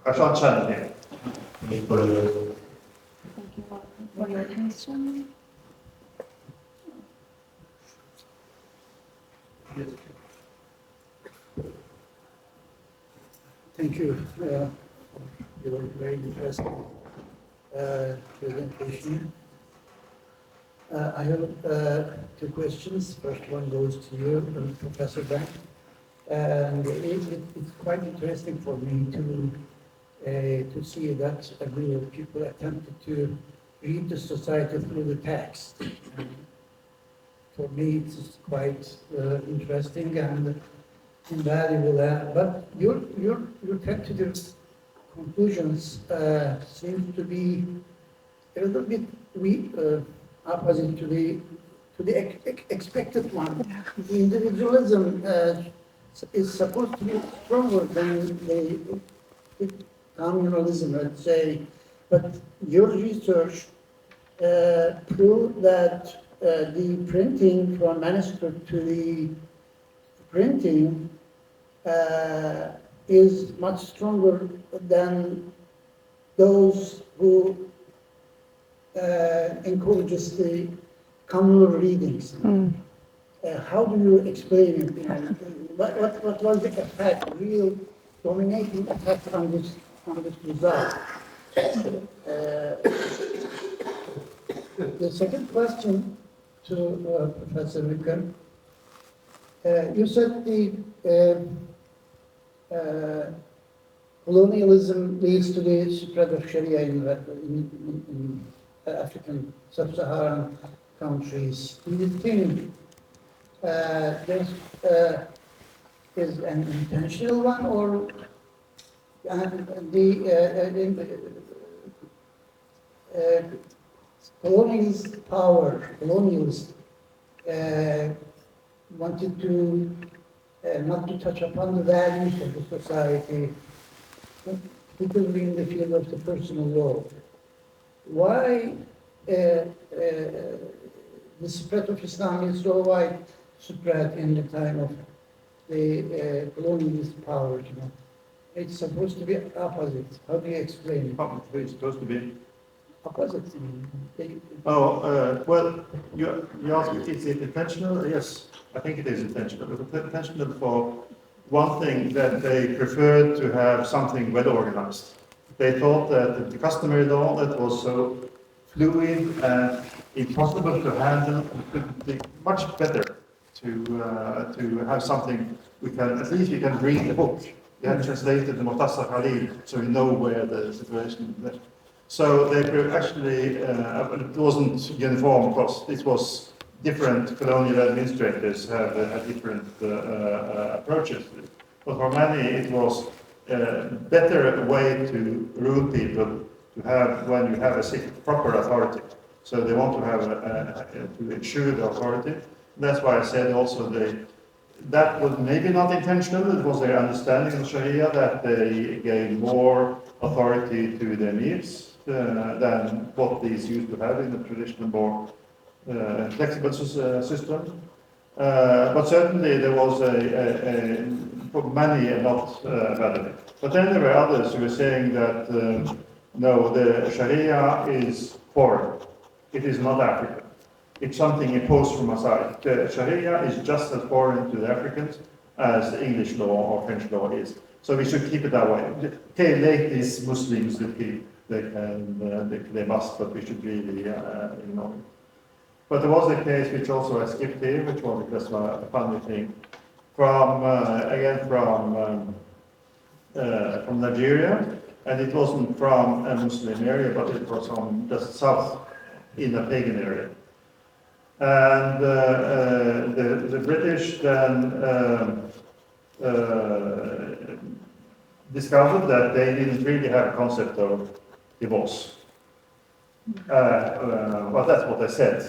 I shan't channel here. Thank you for your attention. Thank you. Your very interesting presentation. I have two questions. First one goes to you, Professor Bank. And it's quite interesting for me to see that a group of people attempted to read the society through the text. For me, it's quite interesting and invaluable. But your tentative conclusions seem to be a little bit opposite to the expected one. The individualism is supposed to be stronger than the communalism, let's say. But your research proved that the printing from manuscript to the printing is much stronger than those who encourages the communal readings. How do you explain it? What was the effect, real dominating effect on this result? The second question to Professor Vikor. You said the colonialism leads to the spread of Sharia in African sub-Saharan countries. Do you think this is an intentional one, or colonialists wanted to not to touch upon the values of the society, particularly in the field of the personal law. Why the spread of Islam is so widespread in the time of the colonialist powers? You know? It's supposed to be opposite. How do you explain it? It's supposed to be opposite. Well, you ask, is it intentional? Yes, I think it is intentional. It was intentional for one thing, that they preferred to have something well organized. They thought that the customary law that was so fluid and impossible to handle could be much better to have something we can, at least we can read the book. We had translated the Muhtasar Khalil, so we know where the situation is. So they were actually, it wasn't uniform, of course. It was different colonial administrators had different approaches. But for many, it was a better way to rule people to have when you have a proper authority. So they want to have to ensure the authority. That's why I said also that was maybe not intentional. It was their understanding of Sharia that they gave more authority to the emirs than what these used to have in the traditional more flexible system. But certainly there was for many not valid. But then there were others who were saying that no, the Sharia is foreign. It is not African. It's something imposed from outside. The Sharia is just as foreign to the Africans as the English law or French law is. So we should keep it that way. Okay, ladies, Muslims, they must, but we should really ignore it. But there was a case which also I skipped here, which was just a funny thing, from Nigeria, and it wasn't from a Muslim area, but it was from the south in a pagan area. And the British then discovered that they didn't really have a concept of divorce. Well, that's what they said.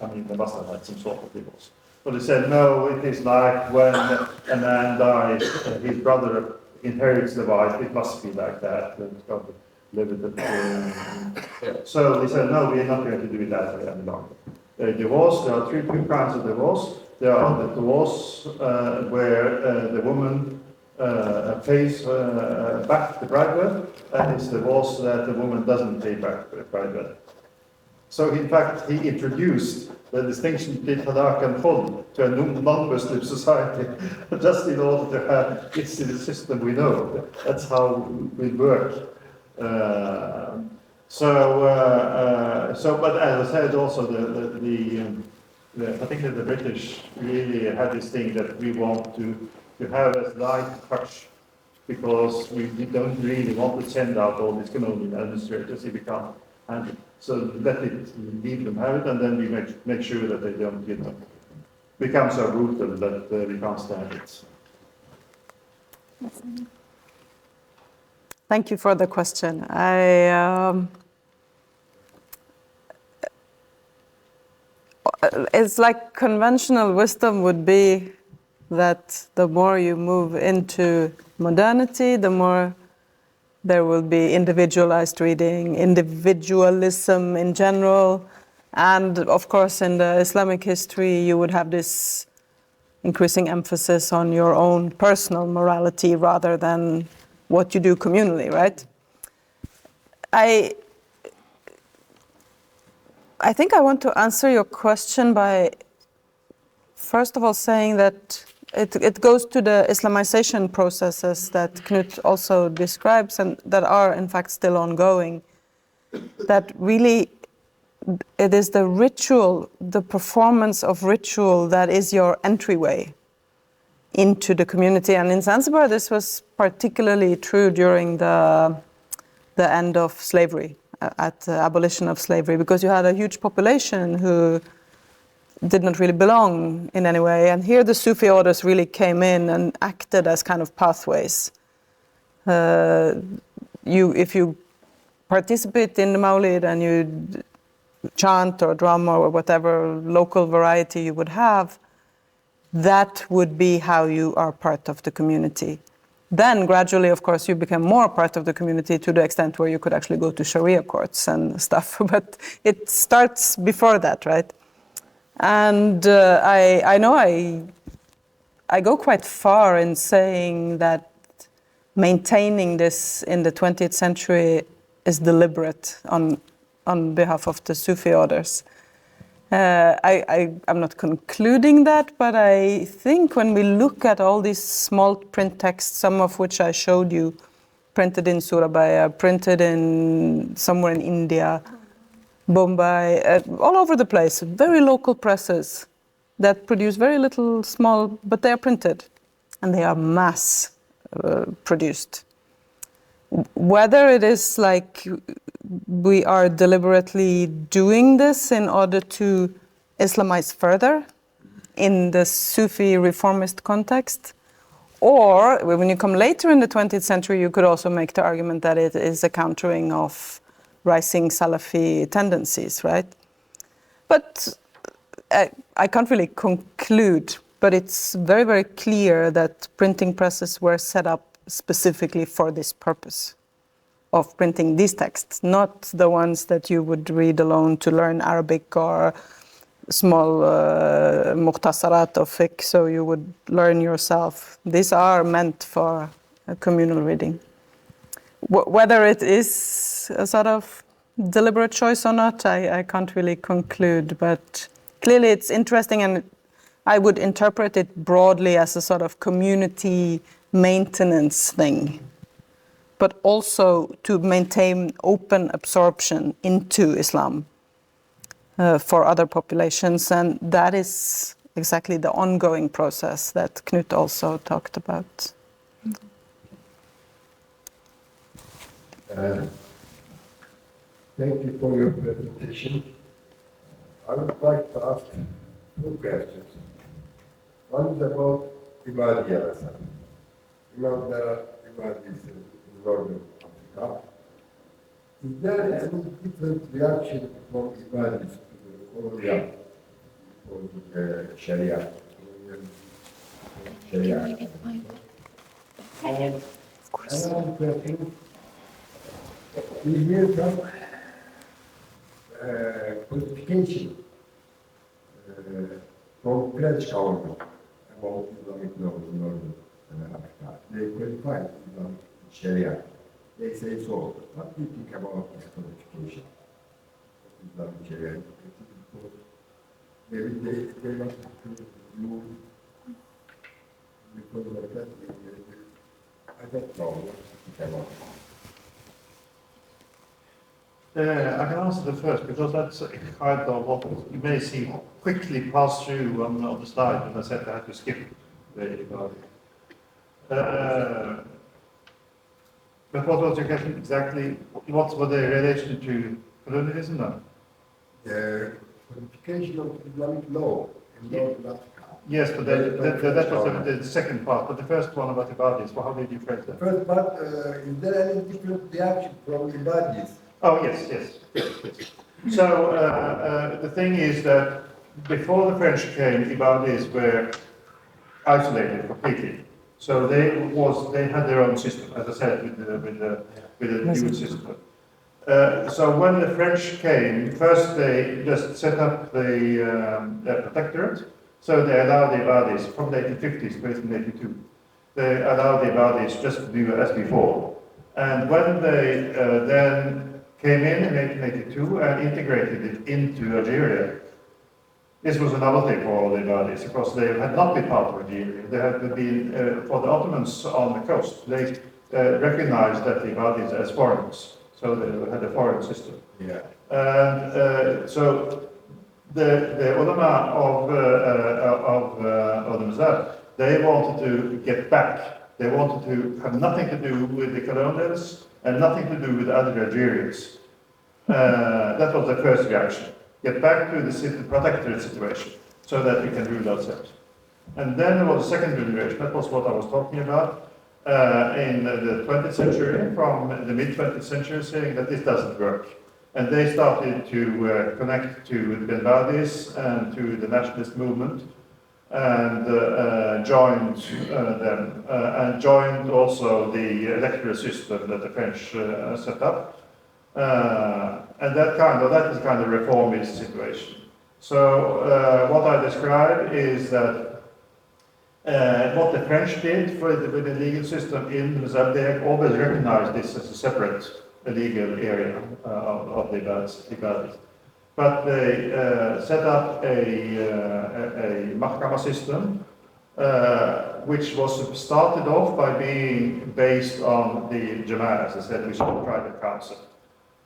I mean, they must have had some sort of divorce. But they said, no, it is like when a man dies, his brother inherits the wife, it must be like that. So they said, no, we are not going to do it that way any longer. Divorce, there are two kinds of divorce. There are the divorce where the woman pays back the bride, and it's divorce that the woman doesn't pay back the bride. So in fact, he introduced the distinction between talaq and khul to a non-Muslim society, just in order to have it's in the system we know. That's how we work. But as I said, also particularly the British really had this thing that we want to have a light touch, because we don't really want to send out all these colonial administrators if we can't handle it. So leave them have it, and then we make sure that they don't, become so brutal that we can't stand it. Thank you for the question. It's like conventional wisdom would be that the more you move into modernity, the more there will be individualized reading, individualism in general, and of course in the Islamic history you would have this increasing emphasis on your own personal morality rather than what you do communally, right? I think I want to answer your question by first of all saying that it goes to the Islamization processes that Knut also describes and that are in fact still ongoing. That really it is the ritual, the performance of ritual that is your entryway into the community. And in Zanzibar this was particularly true during the end of slavery, at the abolition of slavery, because you had a huge population who did not really belong in any way. And here the Sufi orders really came in and acted as kind of pathways. If you participate in the Mawlid and you chant or drum or whatever local variety you would have, that would be how you are part of the community. Then gradually, of course, you become more part of the community to the extent where you could actually go to Sharia courts and stuff. But it starts before that, right? And I know I go quite far in saying that maintaining this in the 20th century is deliberate on behalf of the Sufi orders. I'm not concluding that, but I think when we look at all these small print texts, some of which I showed you, printed in Surabaya, printed in somewhere in India, Bombay, all over the place, very local presses that produce very little small, but they are printed and they are mass produced. Whether it is like we are deliberately doing this in order to Islamize further in the Sufi reformist context, Or when you come later in the 20th century, you could also make the argument that it is a countering of rising Salafi tendencies, right? But I can't really conclude, but it's very, very clear that printing presses were set up specifically for this purpose of printing these texts, not the ones that you would read alone to learn Arabic or small mukhtasarat of fiqh, so you would learn yourself. These are meant for communal reading. Whether it is a sort of deliberate choice or not, I can't really conclude, but clearly it's interesting, and I would interpret it broadly as a sort of community maintenance thing, but also to maintain open absorption into Islam for other populations, and that is exactly the ongoing process that Knut also talked about. Thank you for your presentation. I would like to ask two questions. One is about İbadiye. There are İbadiyes in Northern Africa. Is there any different reaction from İbadiyes to the colonial, or the Sharia? Another question. We hear some codification from French government about Islamic law in Northern Africa. They codify Islamic Sharia. They say so. What do you think about this codification of Islamic Sharia? Maybe they want to move because of that. I don't know what to think about it. I can answer the first, because that's kind of what you may see quickly pass through on the slide, and I said I had to skip the but what was your question exactly? What was the relation to colonialism then? The codification of Islamic law in Northern Africa. Yes, but that was the second part, but the first one about Ibadis, well, how did you phrase that? First part, is there any different reaction from Ibadis? Oh, yes. So the thing is that before the French came, Ibadis were isolated completely. So they had their own system, as I said, with the new system. So when the French came, first they just set up the protectorate. So they allowed the Ibadis from the 1850s, based in 1882. They allowed the Ibadis just to do as before. And when they then came in 1882 and integrated it into Algeria, this was another thing for all the Ibadis, because they had not been part of Algeria. They had been, for the Ottomans on the coast, they recognized that the Ibadis as foreigners, so they had a foreign system. Yeah. And so the ulama of the Mazhab, they wanted to get back. They wanted to have nothing to do with the colonials and nothing to do with other Algerians. That was the first reaction. Get back to the protectorate situation, so that we can rule ourselves. And then there was a second reaction. That was what I was talking about in the 20th century, from the mid-20th century, saying that this doesn't work. And they started to connect to the Ben Badis and to the nationalist movement, and joined them, and joined also the electoral system that the French set up. And that is kind of reformist situation. So what I describe is that what the French did with the legal system in Mazhab, they have always recognized this as a separate legal area of the Ibadis. But they set up a mahkama system, which was started off by being based on the Jama'ah, as I said, which is a private council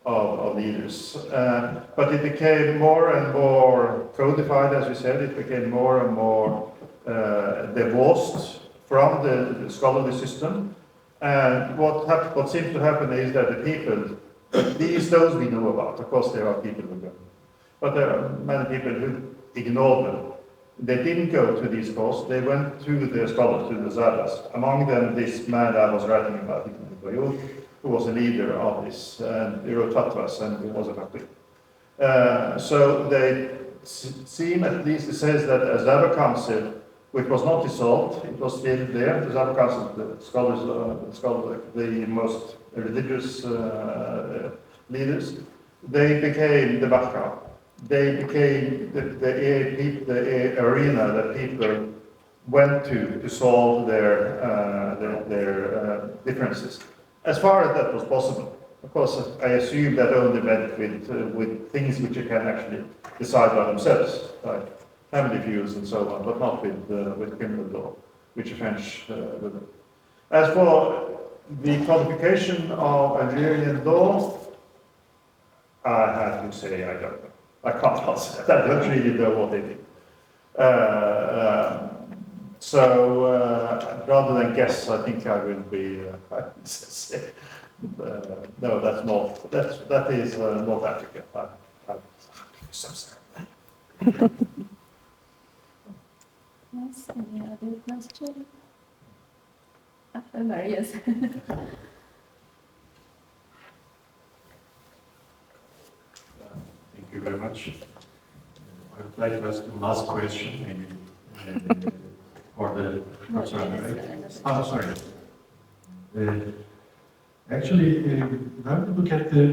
of leaders. But it became more and more codified, as we said. It became more and more divorced from the scholarly system. And what seems to happen is that the people, those we know about, of course there are people who don't, but there are many people who ignore them. They didn't go to these schools, they went to the scholars, to the Zadas. Among them, this man I was writing about, who was a leader of this, and he wrote fatwas and he was a faqih. So they seem, at least it says that a Zaba Council, which was not dissolved, it was still there, the Zaba Council, the scholars, the most religious leaders, they became the Bakka. They became the arena that people went to solve their differences, as far as that was possible. Of course, I assume that only meant with things which you can actually decide by themselves, like family views and so on, but not with criminal law, which the French would do. As for the codification of Algerian law, I have to say I don't know. I can't answer that. I don't really know what they did. Rather than guess, I think I will be. No, that's not. That is North Africa. Yes, any other question? Yes. Thank you very much. I would like to ask the last question, maybe, for the professor, right? Oh, sorry. Actually, when we look at the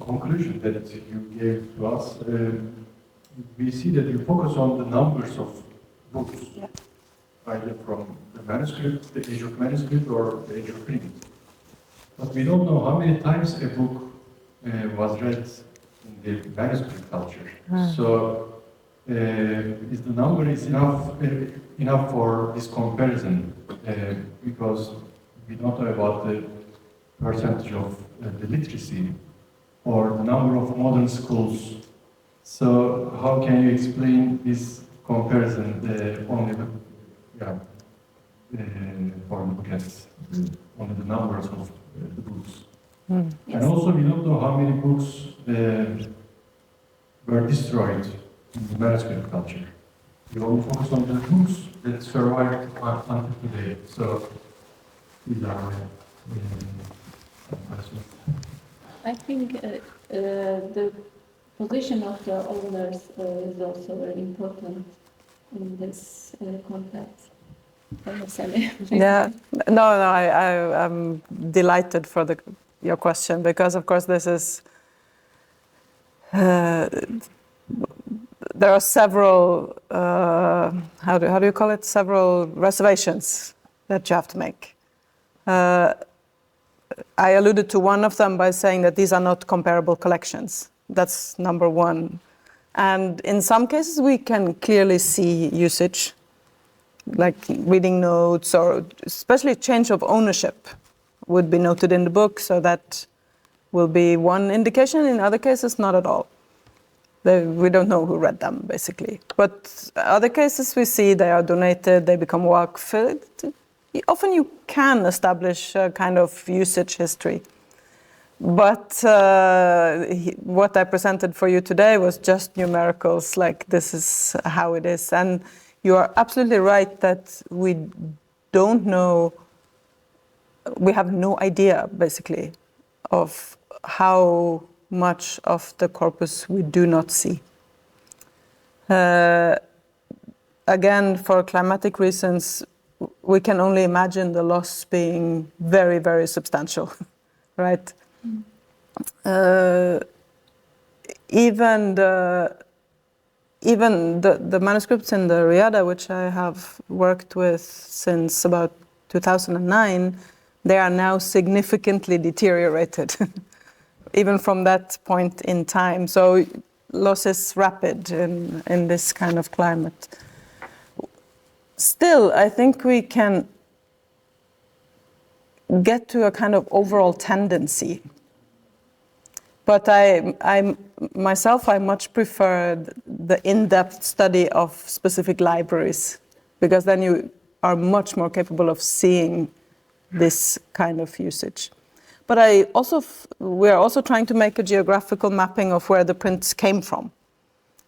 conclusion that you gave to us, we see that you focus on the numbers of books, either from the manuscript, the age of manuscript, or the age of print. But we don't know how many times a book was read in the manuscript culture. So, is the number enough for this comparison? Because we don't know about the percentage of the literacy or the number of modern schools. So, how can you explain this comparison only for the look at only the numbers of the books? Yes. And also, we don't know how many books were destroyed in the manuscript culture. We only focus on the books that survived until today. So, these are my questions. I think the position of the owners is also very important in this context. Yeah, no, I'm delighted for your question, because of course this is, there are several, how do you call it, several reservations that you have to make. I alluded to one of them by saying that these are not comparable collections. That's number one. And in some cases we can clearly see usage, like reading notes, or especially change of ownership would be noted in the book, so that will be one indication. In other cases, not at all. We don't know who read them, basically. But other cases we see they are donated, they become waqf. Often you can establish a kind of usage history. But what I presented for you today was just numericals, like this is how it is. And you are absolutely right that we don't know, we have no idea, basically, of how much of the corpus we do not see. Again, for climatic reasons, we can only imagine the loss being very, very substantial, right? Even the manuscripts in the Riyadh, which I have worked with since about 2009, they are now significantly deteriorated, even from that point in time. So loss is rapid in this kind of climate. Still, I think we can get to a kind of overall tendency. But I myself much prefer the in-depth study of specific libraries, because then you are much more capable of seeing this kind of usage. But we are also trying to make a geographical mapping of where the prints came from.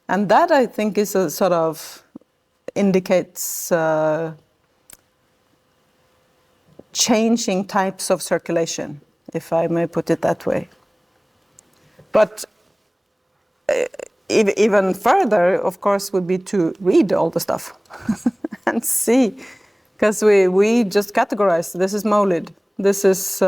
And that, I think, is a sort of indicates changing types of circulation, if I may put it that way. But even further, of course, would be to read all the stuff and see, because we just categorize. This is Maulid. This is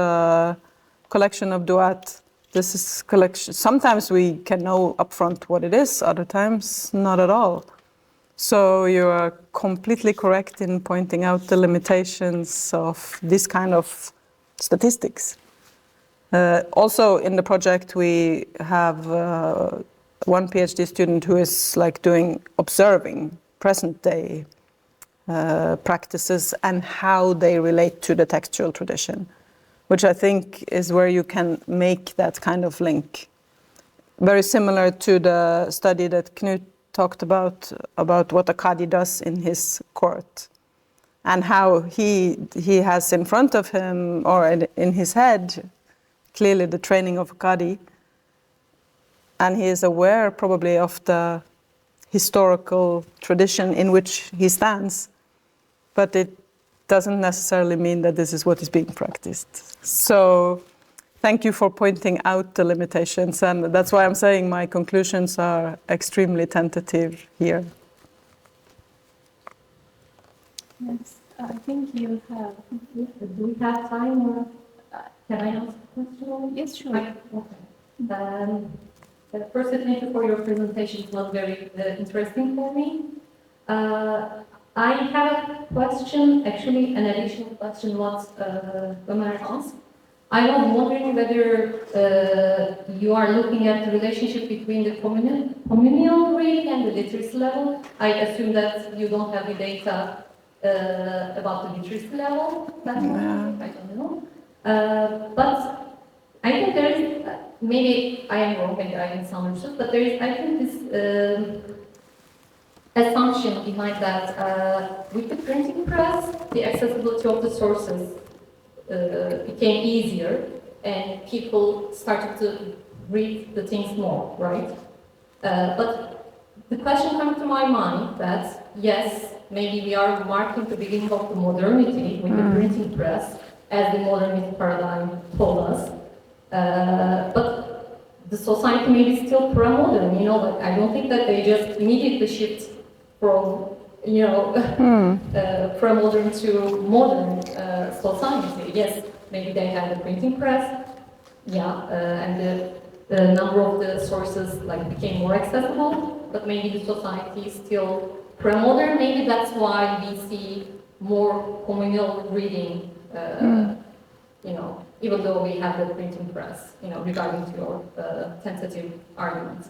collection of duat. This is collection. Sometimes we can know upfront what it is. Other times, not at all. So you are completely correct in pointing out the limitations of this kind of statistics. Also, in the project, we have one PhD student who is like doing observing present day practices and how they relate to the textual tradition, which I think is where you can make that kind of link. Very similar to the study that Knut talked about what a Qadi does in his court, and how he has in front of him, or in his head, clearly the training of a Qadi, and he is aware probably of the historical tradition in which he stands, but it doesn't necessarily mean that this is what is being practiced. So thank you for pointing out the limitations, and that's why I'm saying my conclusions are extremely tentative here. Yes, I think you have. Do we have time, or can I ask a question? Yes, sure. Okay. First, thank you for your presentation. It was very interesting for me. I have a question, actually an additional question what Ömer asked. I was wondering whether you are looking at the relationship between the communal reading and the literacy level. I assume that you don't have the data about the literacy level. That's I don't know. But I think there is, maybe I am wrong, maybe I misunderstood, but there is, I think, this assumption behind that with the printing press, the accessibility of the sources became easier and people started to read the things more, right? But the question comes to my mind that, yes, maybe we are marking the beginning of the modernity with the printing press, as the modernist paradigm told us. But the society may be still pre-modern, you know, but I don't think that they just immediately shift from, you know, pre-modern to modern society. Yes, maybe they have the printing press, and the number of the sources like became more accessible, but maybe the society is still pre-modern. Maybe that's why we see more communal reading, you know, even though we have the printing press, you know, regarding to your tentative argument.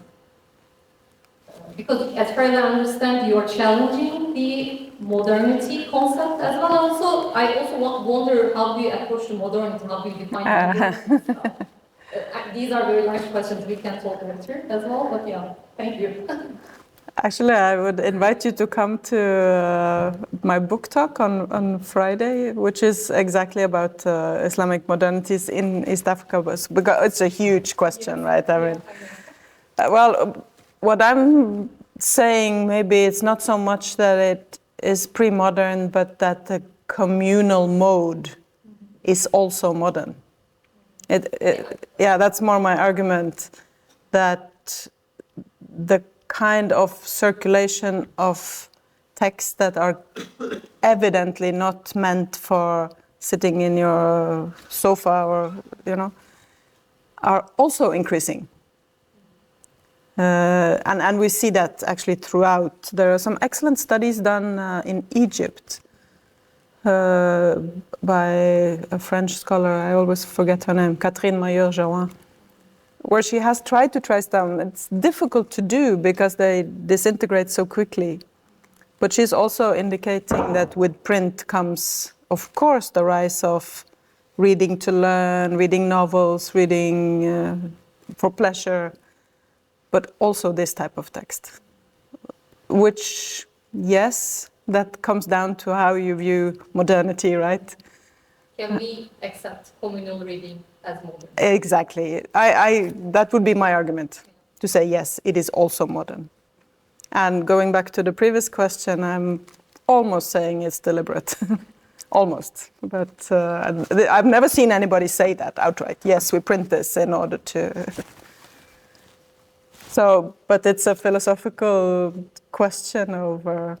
Because as far as I understand, you are challenging the modernity concept as well. Also, I also wonder how do you approach the modernity, how do you define modernity? These are very large questions, we can talk later as well, but yeah, thank you. Actually, I would invite you to come to my book talk on Friday, which is exactly about Islamic modernities in East Africa, because it's a huge question, right? I mean, well, what I'm saying, maybe it's not so much that it is pre-modern, but that the communal mode is also modern. Yeah, that's more my argument, that the kind of circulation of texts that are evidently not meant for sitting in your sofa or, you know, are also increasing. And we see that actually throughout. There are some excellent studies done in Egypt by a French scholar, I always forget her name, Catherine Mayer-Jaouin, where she has tried to trace down. It's difficult to do because they disintegrate so quickly. But she's also indicating that with print comes, of course, the rise of reading to learn, reading novels, reading for pleasure, but also this type of text. Which, yes, that comes down to how you view modernity, right? Can we accept communal reading as modern? Exactly. That would be my argument, to say yes, it is also modern. And going back to the previous question, I'm almost saying it's deliberate. Almost. But I've never seen anybody say that outright. Yes, we print this in order to... So, but it's a philosophical question of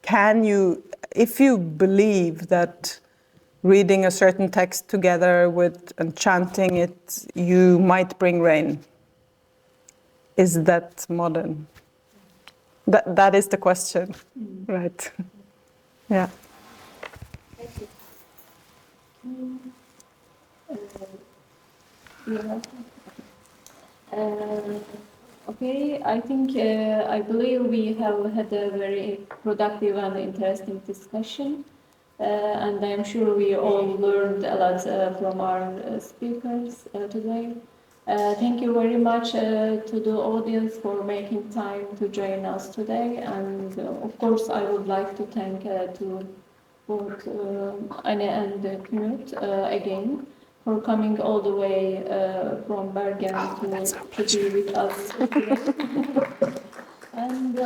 can you, if you believe that reading a certain text together with and chanting it, you might bring rain, is that modern? That is the question, right? Yeah. Okay, I think I believe we have had a very productive and interesting discussion, and I'm sure we all learned a lot from our speakers today. Thank you very much to the audience for making time to join us today, and of course I would like to thank to both Anne and Knut again for coming all the way from Bergen to be with us today. And